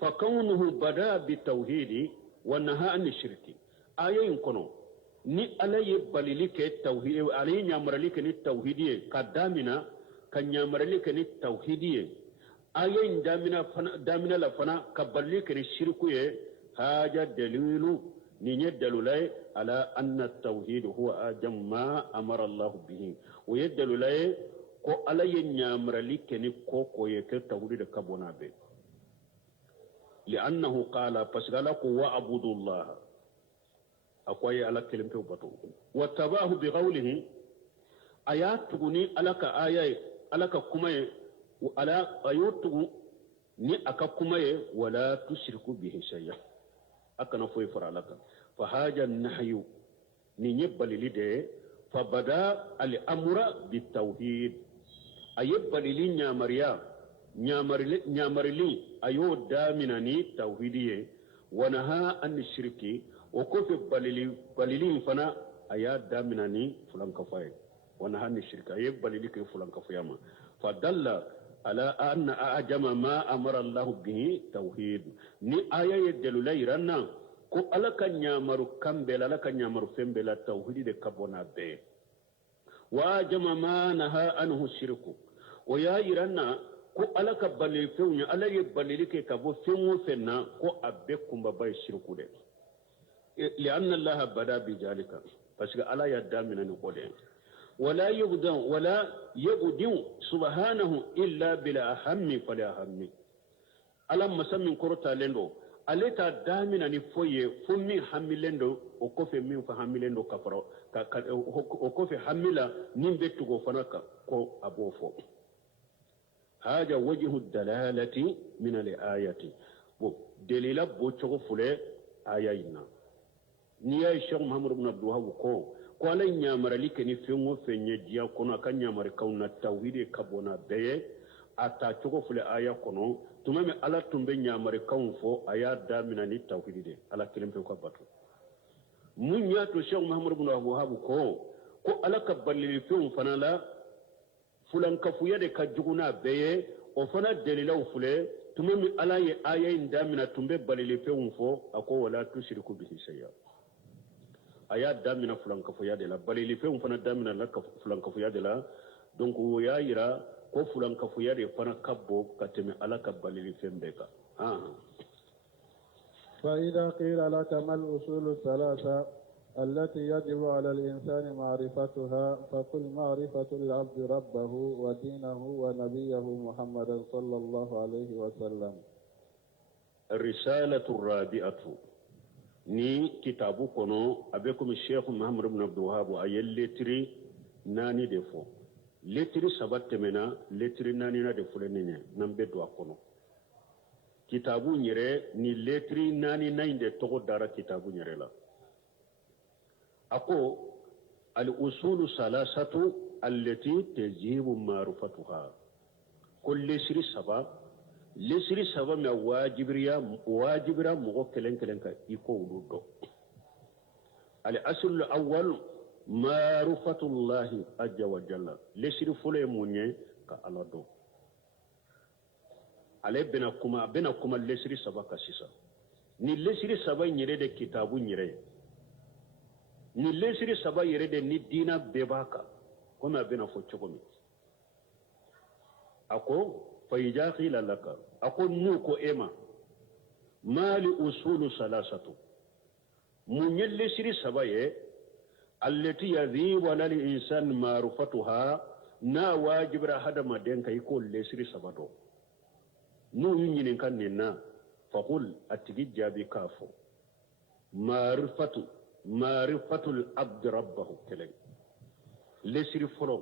فكونه بدأ بالتوحيد ونهى عن الشرك آية كنو ni ala ye balili ke tawhid ala ye nyamarali ke ni tawhidiye kadamina kan nyamarali ke ni tawhidiye aya damina la fana ka balili ke ni shirku ye haja dalilu ni nye dalulay ala anna tawhid huwa ajam ma amara Allah bihi wa yadalulay ko ala ye nyamarali ke ni ko ye ke tawhid ka bonabe li'annahu qala fasgala ku wa abudullah akwai ala kelimpe bato wattabahu bi qawlihi ayatuni alaka ayai alaka kumaye ala ayutu ni aka kumaye wala tushriku bihi shay'a akana foy faralaka fa haja nahyu ni nyebalili de fa bada al amra bit tawhid ayebalili nyamarili ayo daminani tawhidiye wanaha an shirki وكوف باليلين فنا أيا دامناني فلان كفاي ونهان الشرك أيب باليلي كي فلان كفايما فدل على أن أعجم ما أمر الله به توحيد ني آية يدل ليرنا كو ألك نيامر كمبلا لك نيامر فمبلا توحيد دي كبونا بي وأعجم ما نهى عنه الشرك ويا يرنا كو ألك بالي فيوني ألا يباليلي كي كبو فيمو فينا كو أبكم بابا الشرك دي لأن الله بدا بذلك فسك الله يدامنا نقولين ولا يبدو سبحانه إلا بلا أهم فلا أهم ألم مسمى كرتا لندو أليتا دامنا نفوي فمي حملندو وكوفي من فحملندو كفرو وكوفي حملا نمبتو فنك كو أبوفو هذا وجه الدلالة من الآية دليل بوچو فلي آيائنا ni ya Sheikh Muhammad ibn Abdul Wahhab ko ala nyamarali ke ni fengo fenye dia kono kan nyamar kauna tawhide kabona beye ata choko fule aya kono tumame ala tumbe nyamar kaunfo aya damina ni tawhide ala kelempe ko batu munya to Sheikh Muhammad ibn Abdul Wahhab ko ala ka balli fengo fanala fulan kafuya de ka juguna beye o fana delila fule tumame ala ye aya damina tumbe balli fengo ako wala tushriku bihi shay'a aya damina fulankafuya de la balili fe fana damina la fulankafuya de la donc ya yira ko fulankafuya de fana kabbo kateme ala ka balili fe mbeka فإذا قيل لك ما الأصول الثلاثة التي يجب على الإنسان معرفتها فقل معرفة العبد ربه ودينه ونبيه محمد صلى الله عليه وسلم. الرسالة الرابعة ni kitabu kono abekum Sheikh Muhammad ibn Abdul Wahhab ayel letri nani defo letri sabatte mena letri nani na defo lenene nambe do kono kitabu nyere ni letri nani nainde togo dara kitabu nyere la ako al usulu salasatu allati tajibu ma'rifatuha kulli siri sabab lesiri saba ma wajibira mugo kelen ka iko wuludo al asl al awwal ma'rifatullahi azza wa jalla lesiri fule munye ka alado ale bena kuma lesiri saba ka sisa ni lesiri saba nyire de kitabu nyire ni lesiri saba yire de ni dina bebaka kuma bena fo chokomi ako فإذا قيل لك أقول نوكو إما ما لأصول ثلاثة من يلسري سبايا التي يذيب على الإنسان معرفتها نا واجب هذا ما دينك يقول لسري سبادو نو ينين كان ننا فقل أتجي جابي كافو معرفة العبد ربه كلي لسري فرو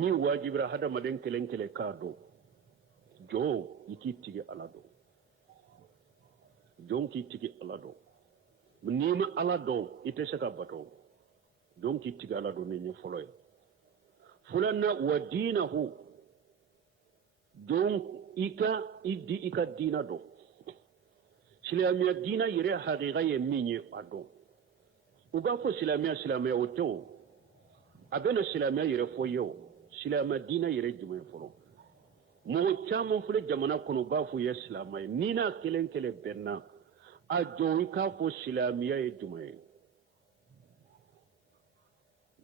ني واجب هذا ما دينك كلين كلي كادو jo iki tigi alado jonki tigi alado nima alado ite saka bato jonki tigi alado ne foloy fulanna wa dinahu don ika dina do silamiya dina yere haqiqa ye min ye a dɔn u b'a fɔ silamiya o tɛ o a bɛna silamiya yɛrɛ fɔ ye o silamiya dina yɛrɛ jumɛn fɔlɔ mɔgɔ caman filɛ jamana kɔnɔ u b'a fɔ ye silama ye ni n'a kelen kelen bɛnna a jɔ i k'a fɔ silamiya ye jumɛn ye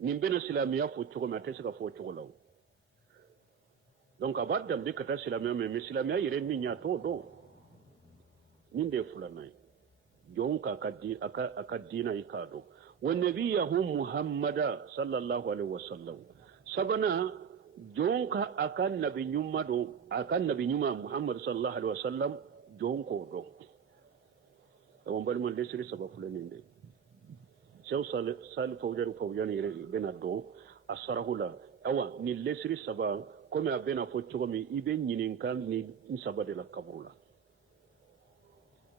nin bɛna silamiya fɔ cogo min a tɛ se ka fɔ cogo la o donc a b'a danbe ka taa silamiya mais silamiya yɛrɛ min ye a t'o dɔn nin de ye filanan ye jɔn a ka diina i k'a dɔn wa nabiyahu muhammada sallallahu alaihi wasallam sabana jɔn ka a ka nabi ɲuman dɔn a ka nabi ɲuman muhammad sallallahu alaihi wasallam jɔn k'o dɔn awon balima lesiri saba filɛ nin de Sheikh Salih Fawzan yɛrɛ bɛna dɔn a sarahu la awa ni lesiri saba komi a bɛna fɔ cogo min i bɛ ɲininka ni saba de la kaburu la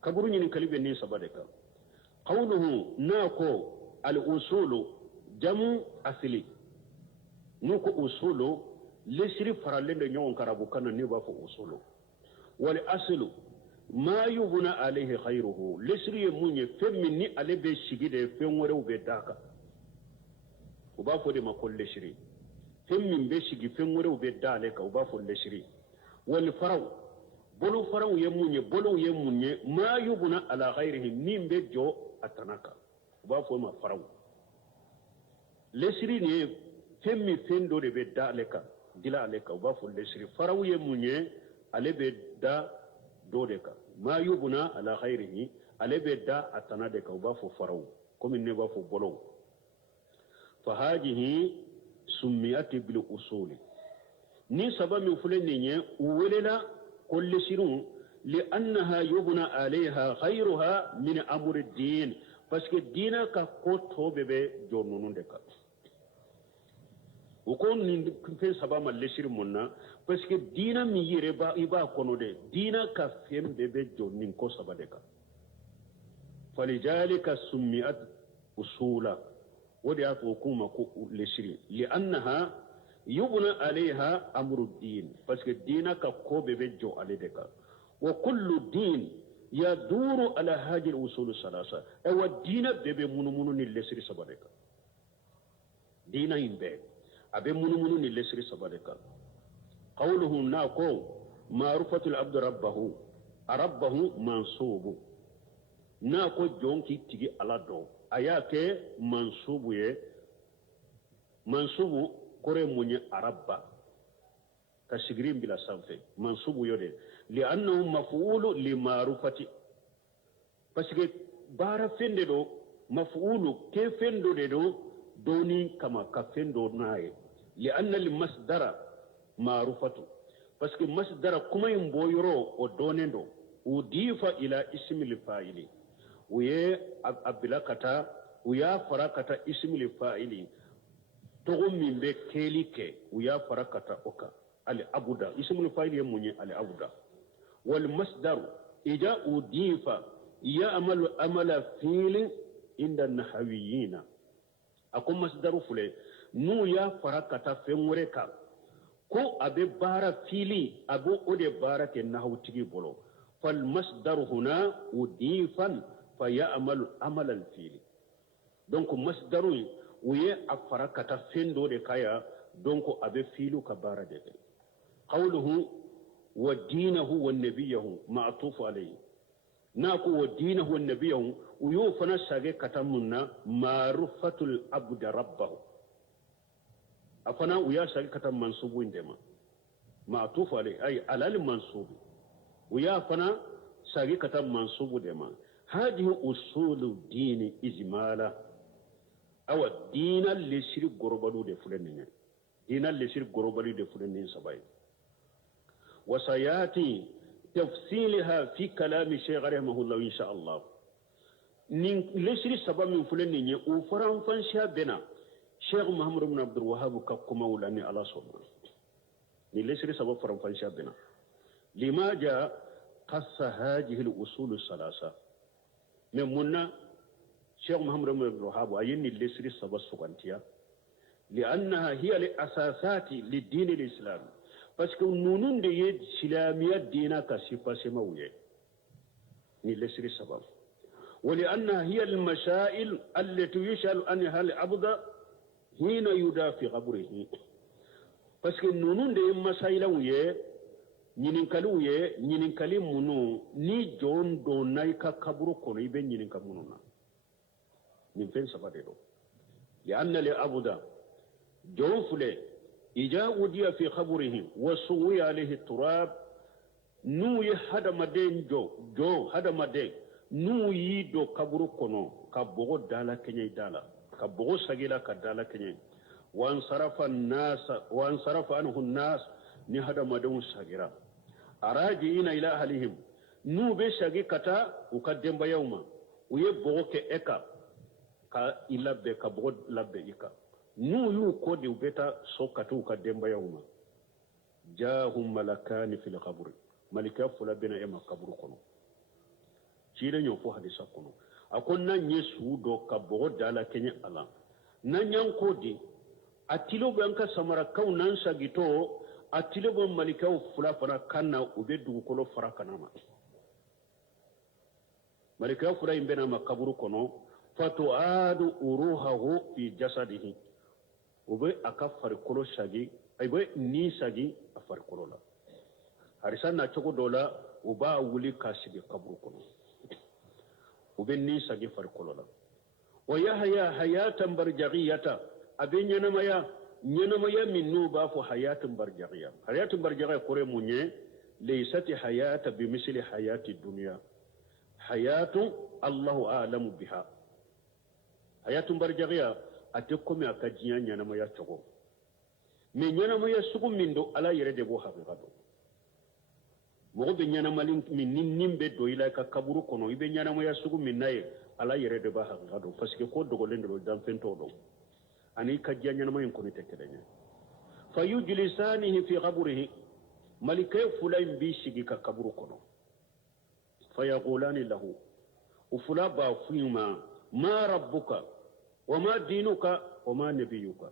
kaburu ɲininkali bɛ nin saba de kan qawluhu n'a ko al usulu jamu asili n'u ko usulu lesiri faralen de ɲɔgɔn kan arabukan na ne b'a fɔ usulu wal aslu ma yubna alayhi khayruhu lesiri ye mun ye fɛn min ni ale bɛ sigi de fɛn wɛrɛw bɛ d'a kan u b'a fɔ de ma ko lesiri fɛn min bɛ sigi fɛn wɛrɛw bɛ da ale kan u b'a fɔ lesiri wal faraw bolo faraw ye mun ye bolow ye mun ye ma yubna ala ghayrihi min bɛ jɔ a tana kan u b'a fɔ ma faraw lesiri ni fɛn min fɛn dɔ de bɛ da ale kan dila ale kan u b'a fɔ lesiri faraw ye mun ye ale bɛ da dɔ de kan ma yubna ala ghayrihi ale bɛ da a tana de kan u b'a fɔ faraw komi ne b'a fɔ bolow fa hadihi summiyat bil usuli ni saba min filɛ nin ye u welela ko lesirun لأنها يبنى عليها غيرها من أمر الدين parce que dina ka ko to bebe jonunu de ka o ko ni fe saba ma lesir munna parce que dina mi yere ba iba kono de dina ka fem bebe jonin ko saba de ka falijalika summiat usula wadi afu kuma ko lesir لأنها يبنى عليها أمر الدين parce que dina ka ko bebe jo ale de ka وكل الدين يدور على هذه الأصول الثلاثة أو الدين بيبي منو نلسري سبارك دينا ينبه أبي منو نلسري سبارك قوله ناكو معرفة العبد ربه منصوب ناكو جونكي تيجي على دو أياك منصوب منصوب كوري مني عربا كسجرين بلا سنفي منصوب يودي لأنه مفعول لمعرفة parce que bara fende do maf'ulu ke fendo de do doni kama ka fendo naye لأن المصدر معرفة parce que masdara kuma yimboyoro o donendo udifa ila ismi al-fa'ili uye abilakata uya farakata ismi al-fa'ili to min be kelike uya farakata oka al-abuda ismi al-fa'ili munye al-abuda والمصدر إذا أضيف يعمل عمل فعل عند النحويين أكو مصدر فلي نو يا فرقة فموركا كو أبي بارا فيلي أبو أودي بارا النحو تيجي بولو فالمصدر هنا أضيفا فيعمل عمل الفعل دونك مصدر ويا أفرقة فندو دي كايا دونك أبي فيلو كبارا دي قوله ودينه والنبيه معطوف عليه ناكو ودينه والنبيه ويوفنا ساجي كتمنا معرفة العبد ربه أفنا ويا ساجي كتم منصوب عندما معطوف عليه أي على المنصوب ويا فنا ساجي كتم منصوب عندما هذه أصول الدين إجمالا أو الدين اللي شرك غربلو دي فلنين دين اللي شرك غربلو دي فلنين سباي وسياتي تفصيلها في كلام الشيخ رحمه الله ان شاء الله نين لسري سبب من فلان وفران فانشا بنا شيخ محمد بن عبد الوهاب كما ولاني على صبر نين لسري سبب فران فانشا بنا لما جاء قص هذه الاصول الثلاثه من منا شيخ محمد بن عبد الوهاب اين لسري سبب سوغانتيا لانها هي الاساسات للدين الاسلامي parce que nunun de ye silamiya dina ka sifasema wuye ni lesri sabab ولأنها هي المسائل التي يسأل عنها العبد حين يدافع في قبره parce que nunun de masaila wuye ñininkali munu ni jon do nay ka kaburu kono ibe ñininka munu na nin fen saba de do لأن العبد jon fule إذا ودي في قبره وسوي عليه التراب نو يهدم دين جو هدم دين نو يدو kaburu kono ka bogo dala kenye dala ka bogo sagila ka dala kenye وانصرف عنه الناس ni hada madon sagira arajiina ila ahlihim nu be shagi kata ukademba yauma uye bogo ke eka ka ilabbe ka bogo labbe ika nu yu ko de ubeta sokatu ukademba yauma jahum malakani fil qabr malika fula bina ema kaburu kono cire nyo fo hadisa kono akon nan yesu do ka bogo dala kenya ala nan yan kodi atilo banka samara kaunan sagito atilo bon malikaw fula fana kanna ube dugukolo fara kanama malikaw fula imbena makaburu kono fatuadu uruhahu fi jasadihi ube akafar kolo sagi aybe ni sagi afar kolo la harisan na chogo dola uba wuli kasigi kaburu kono ube ni sagi far kolo la wa yahya hayatan barjaghiyata abin yanamaya min nuba fu hayatun barjaghiya kore munye laysati hayata bi misli hayati dunya hayatun Allahu a'lamu biha hayatun barjaghiya ate komi akajiya yanamaya chogo me yanamaya sugu mindo ala yere de bo haqiqatu mo be yanamalin min nimbe do ila ka kaburu kono ibe yanamaya sugu minnaye ala yere de ba haqiqatu parce que ko dogolen do dan fento do ani kajjanya na mayin kuni tekkelenya fayujlisanihi fi qabrihi malikay fulayn bi shigi ka kaburu kono fayaqulani lahu ufula ba fuma ma rabbuka wama dinuka wama nabiyuka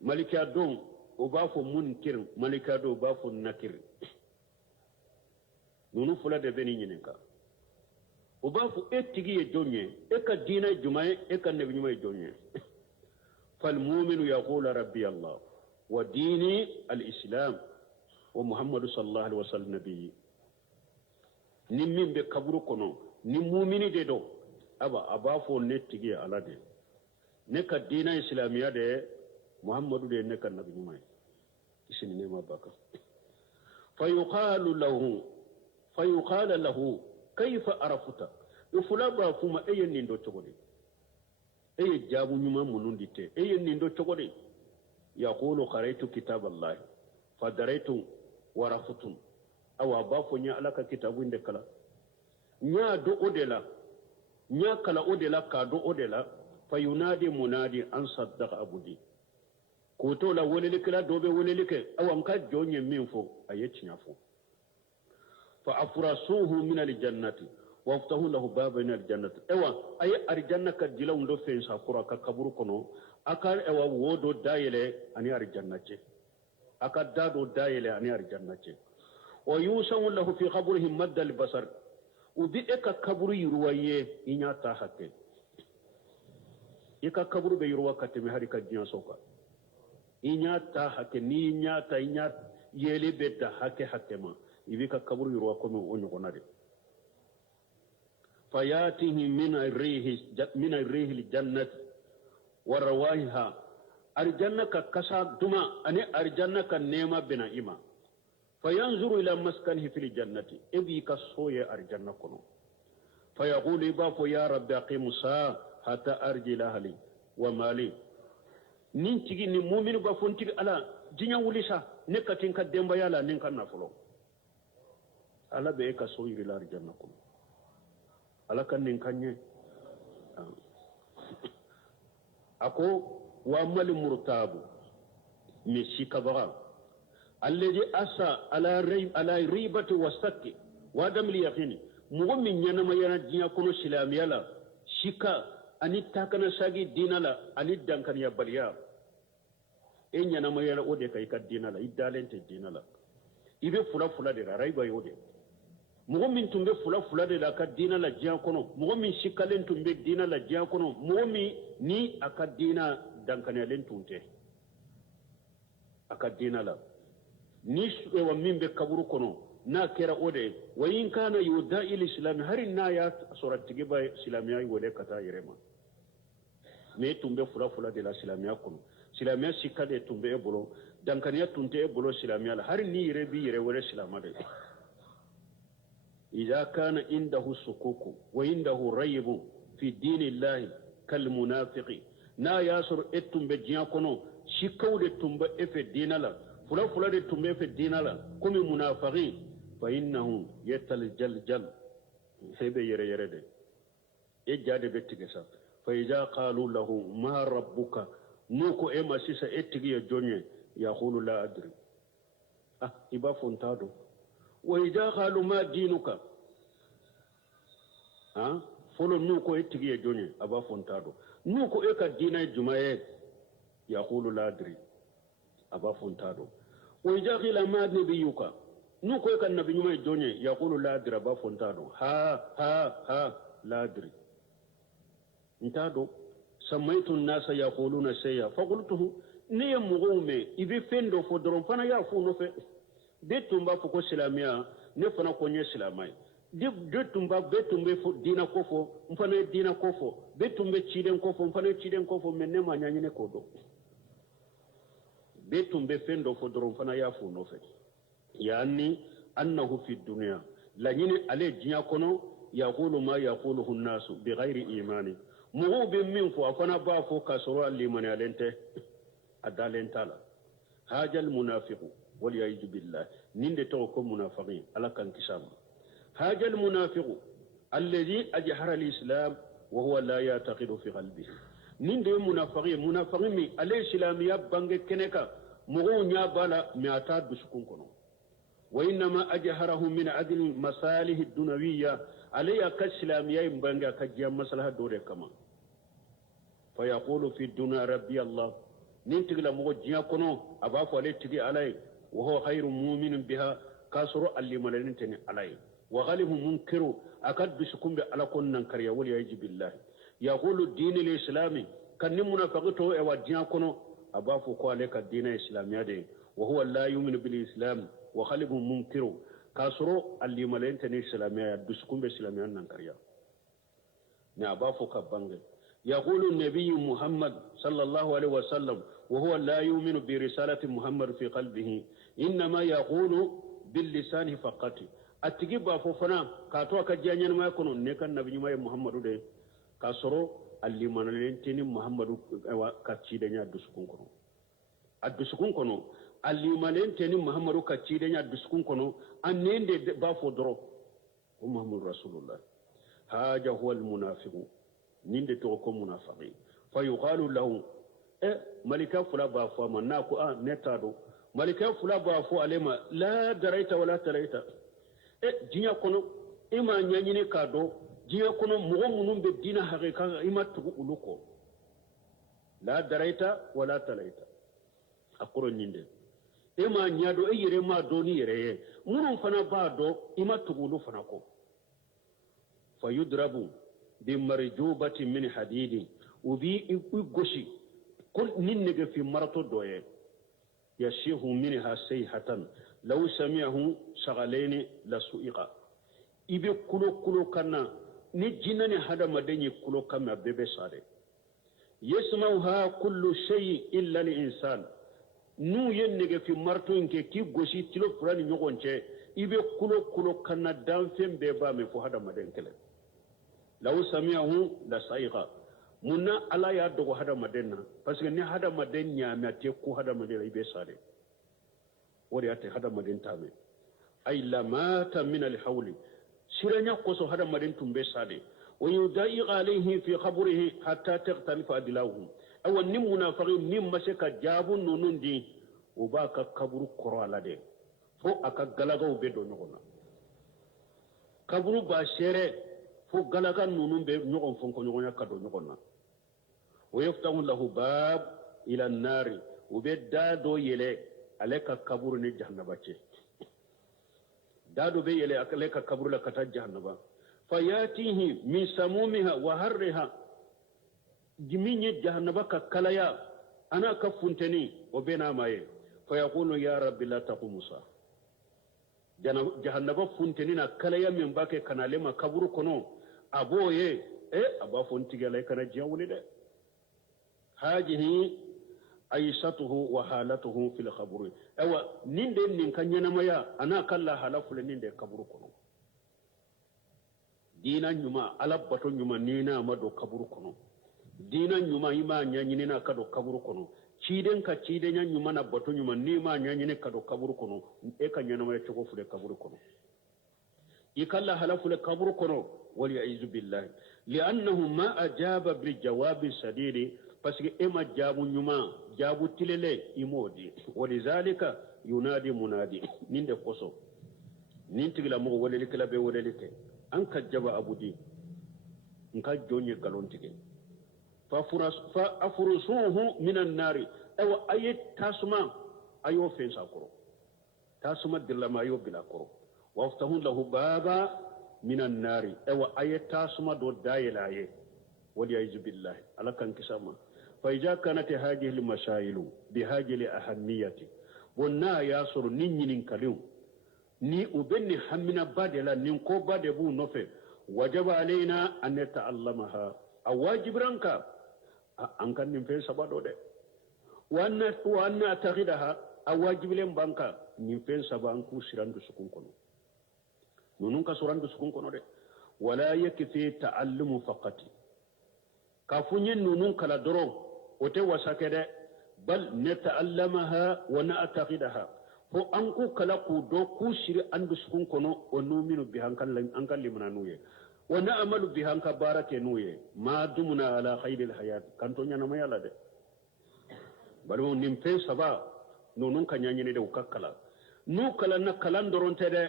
malika don ubafu munkir malika do ubafu nakir nunu fula de beni nyininka ubafu etigi ye jonye eka dina jumaye eka nabi jumaye jonye فالمؤمن يقول ربي الله وديني الإسلام ومحمد صلى الله عليه وسلم نبي نمين بكبرو كنو نمؤمن دي دو أبا فو نتيجي على دي نكا دين الإسلامية دي محمد دي نكا نبي نمائي اسم نيما باكا فيقال له كيف عرفت يفلا بافوما أي نندو تقولي eye jabu nyuma munundi te eye nindo chogode yaqulu qaraitu kitab allah fadaraitu warafutum awa bafo nya alaka kitabu inde kala nya do odela nya kala odela ka do odela fayunadi munadi an saddaqa abudi ko to la wolele kala dobe wolele ke awan ka jonye min fo ayechi nyafo fa afrasuhu min aljannati waftahu lahu baban min aljannati ewa ay arjanna ka dilaw ndo fen sa kura ka kaburu kono akar ewa wodo dayele ani arjannace aka dado dayele ani arjannace wa yusawu lahu fi qabrihi madda albasar ubi eka kaburu yurwaye inya ta hakke ika kaburu be yurwa katemi hari ka jiyan soka inya ta hakke ni inya ta inya yele bedda hakke hakkema ibi ka kaburu yurwa ko mo onyo konade fayatihi min ar-rih al-jannati wa rawaiha arjanna ka kasa duma ani arjanna ka nema bina ima fayanzuru ila maskanihi fil jannati ibi ka soye arjanna kono fayaqulu ibafu ya rabbi aqimus saa hatta arji ahli wa mali nin tigi ni mu'min ba fontigi ala jinya wulisa ne katin ka demba yala nin kan nafulo ala be ka soye ila arjanna kono ala kan nin kanye ako wa mal murtabu mi shikabara alladhi asa ala ribati wasakki wa dam li yaqini mugo min yana mayana jinya kono silamiyala shika ani takana sagi dinala ani dankan ya baliya enya na mayala ode kai ka dina la idalente dina la ibe fula de raiba yode mogo min tumbe fula de la ka dina la jiya kono mogo min shikalen tumbe dina la jiya kono mogo mi ni aka dina dankane len tunte aka dina la ni wa min be kaburu kono na kera ode wa in kana yuda ila islam harin na ya soratigi ba islamiya wode kata yirema me tumbe fula de la islamiya kono islamiya shikade tumbe e bolo dankaniya tunte e bolo islamiya la harin ni yire bi yire wode islamade إذا كان عنده السكوك وعنده ريب في دين الله كالمنافق نا ياسر اتم بجيا كونو شكو دي تمب في الدين لا فلا دي تمب في الدين لا كم منافقين فإنه يتلجلجل سيبي يري دي إجاد بتكسا فإذا قالوا له ما ربك نوكو إما سيسا اتكي الجوني يقول لا أدري إبا فنتادو وإذا قالوا ما دينك فلو نوكو اتجي جوني أبا فونتادو نوكو إيكا دينا جمعي يقول لا أدري أبا فونتادو وإذا قيل ما نبيك نوكو إيكا النبي جمعي جوني يقول لا أدري أبا فونتادو ها لا أدري انتادو سميت الناس يقولون سيا فقلته نيم مغومي إذا فندو فدرون فانا يعفونو في de tumba foko silamiya ne fana ko nye silamai de tumba be tumbe dina kofo mfana dina kofo be tumbe chiden kofo mfana chiden kofo menne ma nyanyi ne kodo be tumbe fendo fo doron fana ya fu no fe yani annahu fi dunya la nyine ale jinya kono yaqulu ma yaquluhu an-nasu bighairi imani mugo be min fo afana ba fo kasoro al-imani alente adalentala hajal munafiqu والعياذ بالله نين توكم منافقين على كان كسام هذا المنافق الذي أجهر الإسلام وهو لا يعتقد في قلبه نين دي منافقين مي الإسلامية بانج كنكا مغون يا بالا مياتات بسكون كنو وإنما أجهره من عدل المصالح الدنيوية عليها كالإسلامية بانج كجيام مصالح دوري كما فيقول في الدنيا ربي الله نين تغلا مغو جيا كنو أبافو عليه تغي عليه وهو خير مؤمن بها كاسرو اللي ملنتني عليه وغالب منكر أكد بسكم على كون ننكر والعياذ بالله يقول الدين الإسلامي كان منافقته أوديا كنو أبافو قالك الدين الإسلامي ده وهو لا يؤمن بالإسلام وغالب منكر كاسرو اللي ملنتني إسلامي بسكم بالإسلامي ننكر نأبافو كبانج يقول النبي محمد صلى الله عليه وسلم وهو لا يؤمن برسالة محمد في قلبه إنما يقول باللسان فقط أتجيب فوفنا كاتوا كجانين ما يكونوا نكان النبي محمد ده كسرو اللي منلنتني محمد كتشيدنيا الدسكون كنو اللي منلنتني محمد كتشيدنيا الدسكون كنو أنين ده بافو درو محمد رسول الله هذا هو المنافق نين توكم منافقين فيقال له ملكا فلا بافو مناكو نتادو ملكا فلا بافو عليما لا دريت ولا تريت جيا كونو إما نيانيني كادو جيا كونو مغمونون بدينا حقيقة إما تقو ألوكو لا دريت ولا تريت أقول نيندي إما نيادو إيري ما دوني يري منون فنا بادو إما تقولو فناكو فيضربو بمرجوبة من حديد وبي يغشي كل نينغ في مرتو دويه يشيه منها سيحة لو سمعه شغلين لسوئقا إبي كلو كنا نجنني هذا مدني كلو كما بيبي صاري يسمعها كل شيء إلا الإنسان نو ينغ في مرتو إنك كي غشي تلو فراني نيغونچه إبي كلو كنا دانفين بيبا مفو هذا مدن كله لو سمعه لسائقا منا الله يدعو هذا مدينة بس إن هذا مدينة يمتيكو هذا مدينة يبصره وريته هذا مدينة تامه أي لمات من الحول سيرنا قصو هذا مدينة تبصره ويضايق عليه في قبره حتى تختلف أدلاؤهم أو نم منافقين نم مسك جابون نوندي وباك قبر قرالة ده فو أكا غلغو بدو نغنا قبر باشره فو غلغا نونون بي نغن فنكو نغنا كدو نغنا ويفتح له باب إلى النار u be daa dɔ yɛlɛ ale ka kaburu ni jahannaba cɛ daa dɔ be yɛlɛ ale ka kaburu la ka taa jahannaba fa yatihi min samumiha wa harriha min ye jahannaba ka kalaya ana ka funteni o bɛ n'a ma ye fa yaqulu ya rabbi la taqumusa jahannaba funteni na kalaya min b'a kɛ kana ale ma kaburu kɔnɔ a b'o ye a b'a fɔ n tigɛ la i kana diɲɛ wuli dɛ hajihi aisatuhu wa halatuhu fil qabri awa nin de nin ka ɲɛnamaya ana ka lahala filɛ nin de kaburu kɔnɔ diina ɲuman ala bato ɲuman ni n'a ma don kaburu kɔnɔ diina ɲuman i m'a ɲɛɲini n'a ka don kaburu kɔnɔ ciden ka cidenya ɲuman na bato ɲuman n'i m'a ɲɛɲini ka don kaburu kɔnɔ e ka ɲɛnamaya cogo filɛ kaburu kɔnɔ i ka lahala filɛ kaburu kɔnɔ waliyaizu billahi li'annahu ma ajaba bil jawabi sadidi parce que e ma jaabu ɲuman jaabu tilele i m'o di walizalika yunadi munadi nin de kosɔn nin tigilamɔgɔ welelikɛla bɛ weleli kɛ an ka jaba abudi n ka jɔn ye galon tigɛ fa afurusuhu minan nari awa a ye tasuma a y'o fɛn sa kɔrɔ tasuma dirilama a y'o bila kɔrɔ waftahu lahu baba minan nari awa a ye tasuma dɔ dayɛlɛ a ye waliyaizu billahi ala kan kisa ma فإذا كانت هذه المسائل بهذه الأهمية ونا ياسر نين كليو ني أبني حمنا بدلا ننكو بدبو نفع وجب علينا أن نتعلمها أو واجب رانكا أنك ننفع سبادو ده وأن نعتقدها أو واجب لهم بانكا ننفع سبانكو سيران دو سكون كنو ننونك سيران دو سكون كنو ده ولا يكفي تعلم فقط كافوني ننون كلا درو وتوسا كده بل نتعلمها ونعتقدها فو أنكو كلا كودو كوشير أندو سكون كنو ونؤمن بها أنك لمنا نويه ونعمل بها أنك بارك نويه ما دمنا على خير الحياة كانتو نيانا يالا ده بل نمفين سبا نونون كنياني ده وكاكلا نو كلا نكالان درون تده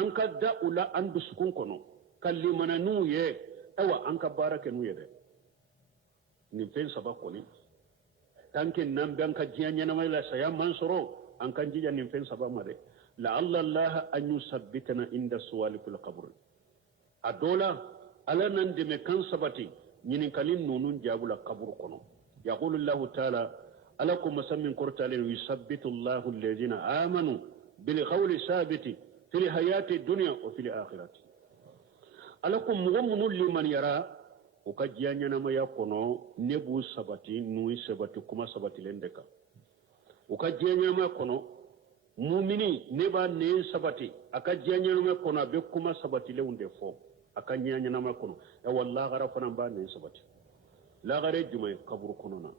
أنك داولا أندو سكون كنو كلمنا نويه أوا أنك بارك نويه ده nin fen saba koni tanke nan ban ka jiya nyana mai la saya mansuro an kan jiya nin fen saba made la allah an yusabbitana inda suwali fil qabr adola ala nan de me kan sabati nyinin kalin nunun jabula qabr kono yaqulu allah ta'ala alakum masammin qurtalin yusabbitu allah alladhina amanu bil qawli sabiti fil hayati dunya wa fil akhirati alakum mu'minun liman yara o ka diya ɲɛnamaya kɔnɔ ne b'u sabati n'u sabati kuma sabatilen de kan o ka diya ɲɛnamaya kɔnɔ mumini ne b'a ne sabati a ka diya ɲɛnamaya kɔnɔ a bɛ kuma sabatilenw de fɔ a ka diya ɲɛnamaya kɔnɔ wa lahara fana b'a ne sabati lahara ye jumɛn ye kaburu kɔnɔ na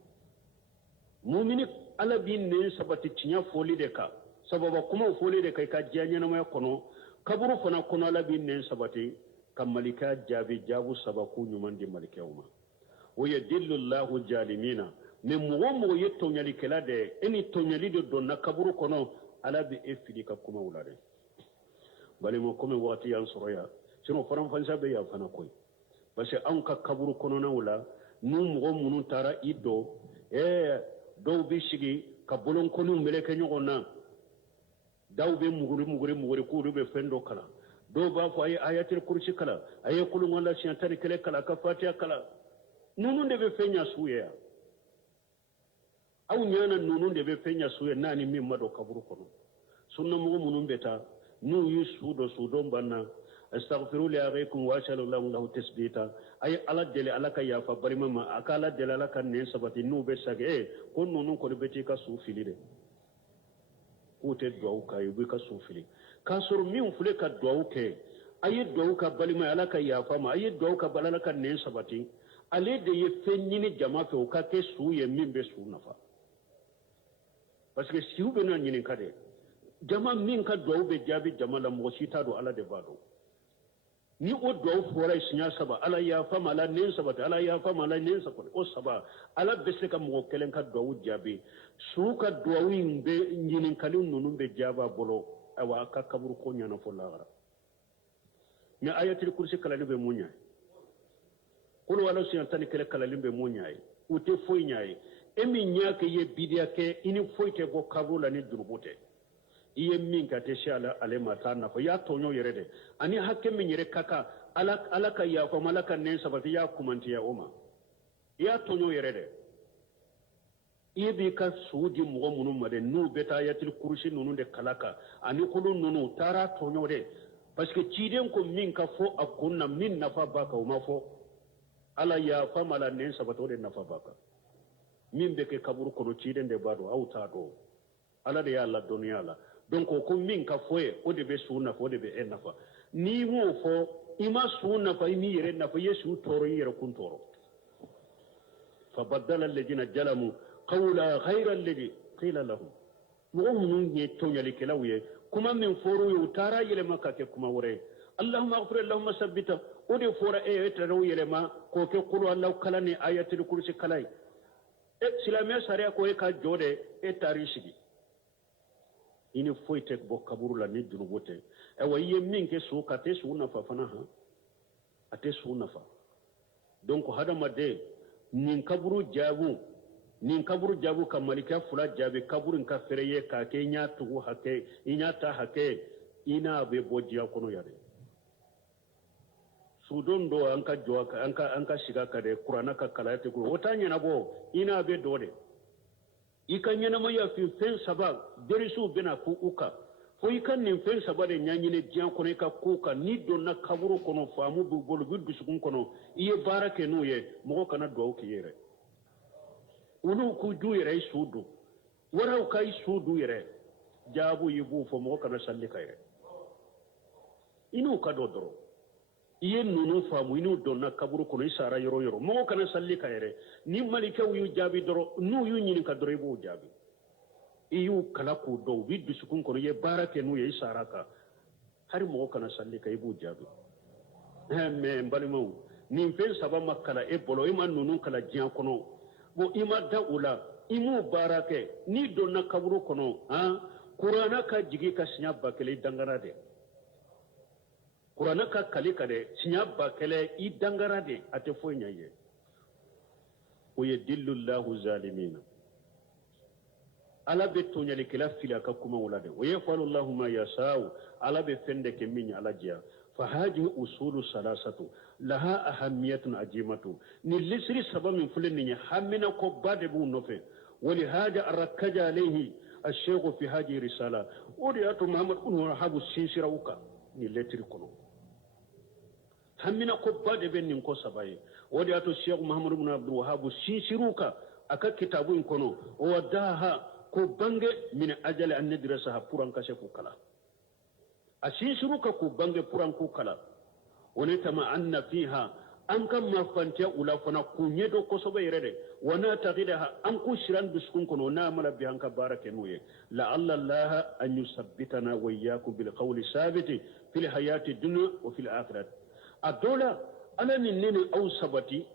mumini ala b'i ne sabati tiɲɛ fɔli de kan sababa kumaw fɔli de kan i ka diya ɲɛnamaya kɔnɔ kaburu fana kɔnɔ ala b'i ne sabati ka malika jaabi jaabu sabaku ɲuman di malikaw ma o ye dillallahu jalimina mais mɔgɔ mɔgɔ ye tɔɲalikɛla de e ni tɔɲali de donna kaburu kɔnɔ ala bɛ e fili ka kumaw la dɛ balima komi waati y'an sɔrɔ yan sinon faranfasiya bɛ yan fana koyi parce que anw ka kaburu kɔnɔnaw la n'u mɔgɔ minnu taara i dɔ dɔw bɛ sigi ka bolonkɔniw meleke ɲɔgɔn na dɔw bɛ muguri k'olu bɛ fɛn dɔ kalan dɔw b'a fɔ a ye ayatul kursi kalan a ye kulungala siɲɛ 11 kalan a ka fatiha kalan ninnu de bɛ fɛn ɲɛ su ye yan aw ɲana ninnu de bɛ fɛn ɲɛ su ye n'a ni min ma don kaburu kɔnɔ sunnamɔgɔ minnu bɛ taa n'u ye su dɔn banna astaghfiru li akhikum wa sallallahu lahu tasbita ay ala dele ala ka yafa barima ma aka ala dele ala ka ne sabati n'u bɛ sage ko ninnu kɔni bɛ t'i ka su fili de k'u tɛ duwawu k'a ye u b'i ka su fili k'a sɔrɔ min filɛ ka duwawu kɛ a ye duwawu ka balima ala ka yafa ma a ye duwawu ka bala ala ka nɛn sabati ale de ye fɛn ɲini jama fɛ o ka kɛ su ye min bɛ su nafa parce que siw bɛ na ɲininka de jama min ka duwawu bɛ jaabi jama la mɔgɔ si t'a dɔn ala de b'a dɔn ni o duwawu fɔra ye siɲɛ saba ala yafa ma ala nɛn sabati ala yafa ma ala nɛn sabati o saba ala bɛ se ka mɔgɔ kelen ka duwawu jaabi su ka duwawu in bɛ ɲininkali ninnu bɛ jaaba bolo awa ka kaburu ko ɲɛnafɔ lahara mais ayatul kursi kalali bɛ mun ɲɛ kolo wala siɲɛ 11 kalali bɛ mun ɲɛ ye u tɛ foyi ɲɛ ye emi nyake ye bidia ke ini foite bo kabula ni durubute iye min ka te shala ale mata na fa ya tonyo yere de ani hakke min yere kaka alaka ya ko malaka ne sabati ya kumanti ya oma ya tonyo yere de iye bi ka suudi mo munum made nu beta yatil kursi nunu de kalaka ani kulu nunu tara tonyo de parce que ciden ko min ka fo akunna min nafa baka o ma fo ala ya fa mala ne sabato de nafa baka min be ke kaburu ko ciden de bado auta do ala de ya la duniya la donc ko min ka foye o de be sunna fo de be en nafa ni mo fo ima sunna fa mi yere nafa yesu toro yere kun toro fa badala alladhina jalamu qawla ghayra alladhi qila lahum mo mun ne to nyali kelawye kuma min foro yo tara yele maka ke kuma wore allahumma ighfir allahumma sabbita o de fora e taraw yele ma ko ke qulu allah kalani ayatul kursi kalai e silamiya sariya ko e ka jode e tarishigi ini foite bo kaburu la ni dunubote e waye min ke su ka te su nafa fana ha ate su nafa donc hadama de nin kaburu jabu ka malika fula jabe kaburin ka fereye ka ke nya tugu hake inya ta hake ina be bojiya kono yare sudon do anka joaka anka shiga ka de qur'ana ka kalate ko wotanya na bo ina be dode ikanya na maya fi fen sabab derisu bina ku uka fo ikan nin fen sabade nyanyine jian kono ka kuka ni don na kaburu kono famu bu bolu bidu sukun kono iye barake no ye mo kana do ki yere ulu ku du yere sudu wara ka sudu yere jabu yibu fo mo kana salli kayre inu ka do doro iye nunu famu inu don na kaburu kono isara yoro mo kana salli kayre ni malika yu jabi doro nu yu nyini ka doro ibu jabi iyu kala ku do bidu sukun kono ye barake no ye isara ka hari mo kana salli kay ibu jabi me mbalimo ni fen saba makala e bolo ima nunu kala jian kono bo ima daula imu barake ni don na kaburu kono ha qur'ana ka jigi ka sinya bakele dangara de qur'ana ka kali kade sinya bakele I dangara de ate fo nyaye o yadillu Allahu zalimin ala be to nyali kila fila ka kuma wala de o yafalu Allahu ma yasau ala be fende ke minya ala jia فهذه أصول ثلاثة لها أهمية عظيمة نلسري سبب من فلن حمنا كباد بونفه ولهذا ركز عليه الشيخ في هذه الرسالة وريات محمد بن وهاب السيسراوكا نلتري كنو حمنا كباد بن نكو سباي وريات الشيخ محمد بن عبد الوهاب السيسروكا أكا كتابين كنو وداها كبانج من أجل أن ندرسها پوران كشفو كلا ashiruka ku bange puran ku kala woni tama anna fiha an kan ma fante ula fana kunye do ko so bayre wana taqidaha an ku shiran biskun kono na mala bi hanka barake nuye la allah an yusabbitana wa iyyakum bil qawli sabiti fil hayati dunya wa fil akhirah adola ala min nene aw sabati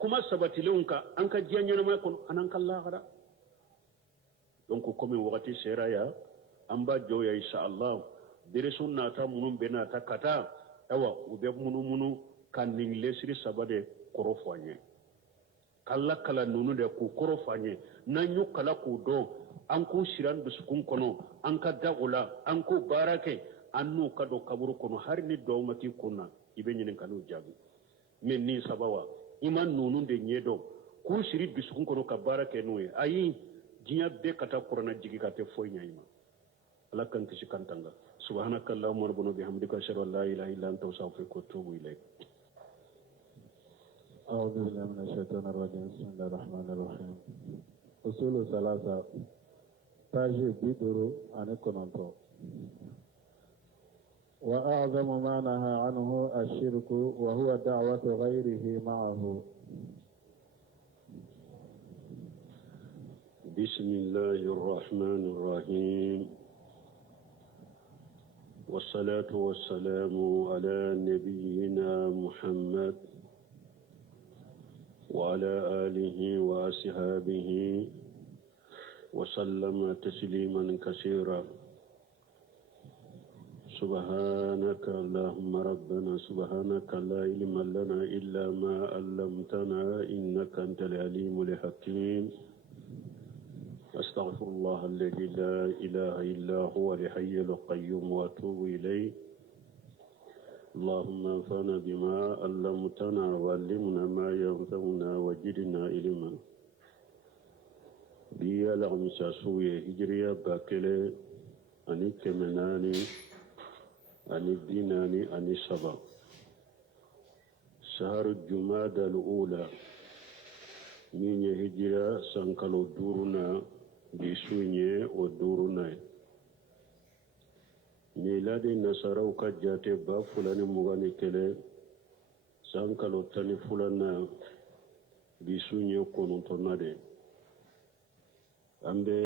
kuma sabati leunka an ka janya ma kono anan kallah gara donc comme wakati seraya amba joya insha Allah dire sunna ta munum bena ta kata awa ube munu kan ning lesri sabade korofanye kala kala nunu de ku korofanye nanyu kala ku do an ku shiran biskun kono an ka dagula an ku barake annu ka do kaburu kono har ni do mati kunna ibe nyin kanu jabi men ni sabawa iman nunu de nyedo ku shiri biskun kono ka barake nuye ayi jinya be kata qur'ana jigi ka te foynya ima alakan kishi kantanga سبحانك اللهم ربنا بحمدك أشهد أن لا إله إلا أنت أستغفرك وأتوب إليك. أعوذ بالله من الشيطان الرجيم بسم الله الرحمن الرحيم. أصول ثلاثة تاجي بدرو عن كنانتو وأعظم ما نهى عنه الشرك وهو دعوة غيره معه. بسم الله الرحمن الرحيم والصلاة والسلام على نبينا محمد وعلى آله وأصحابه وسلم تسليما كثيرا. سبحانك اللهم ربنا سبحانك لا علم لنا إلا ما علمتنا إنك أنت العليم الحكيم. أستغفر الله الذي لا إله إلا هو الحي القيوم وأتوب إليه. اللهم انفعنا بما علمتنا وعلمنا ما ينفعنا وزدنا علما. بيا لهم ساسوي هجريا باكله أني كمناني أني ديناني أني سبا شهر الجمادى الأولى من هجرة سانكالو دورنا بسوني ودورنا ميلاد نصارى كجاتي بافلان مغاني كله سانكالو تاني فلانا بسوني كونتونا دي أمبي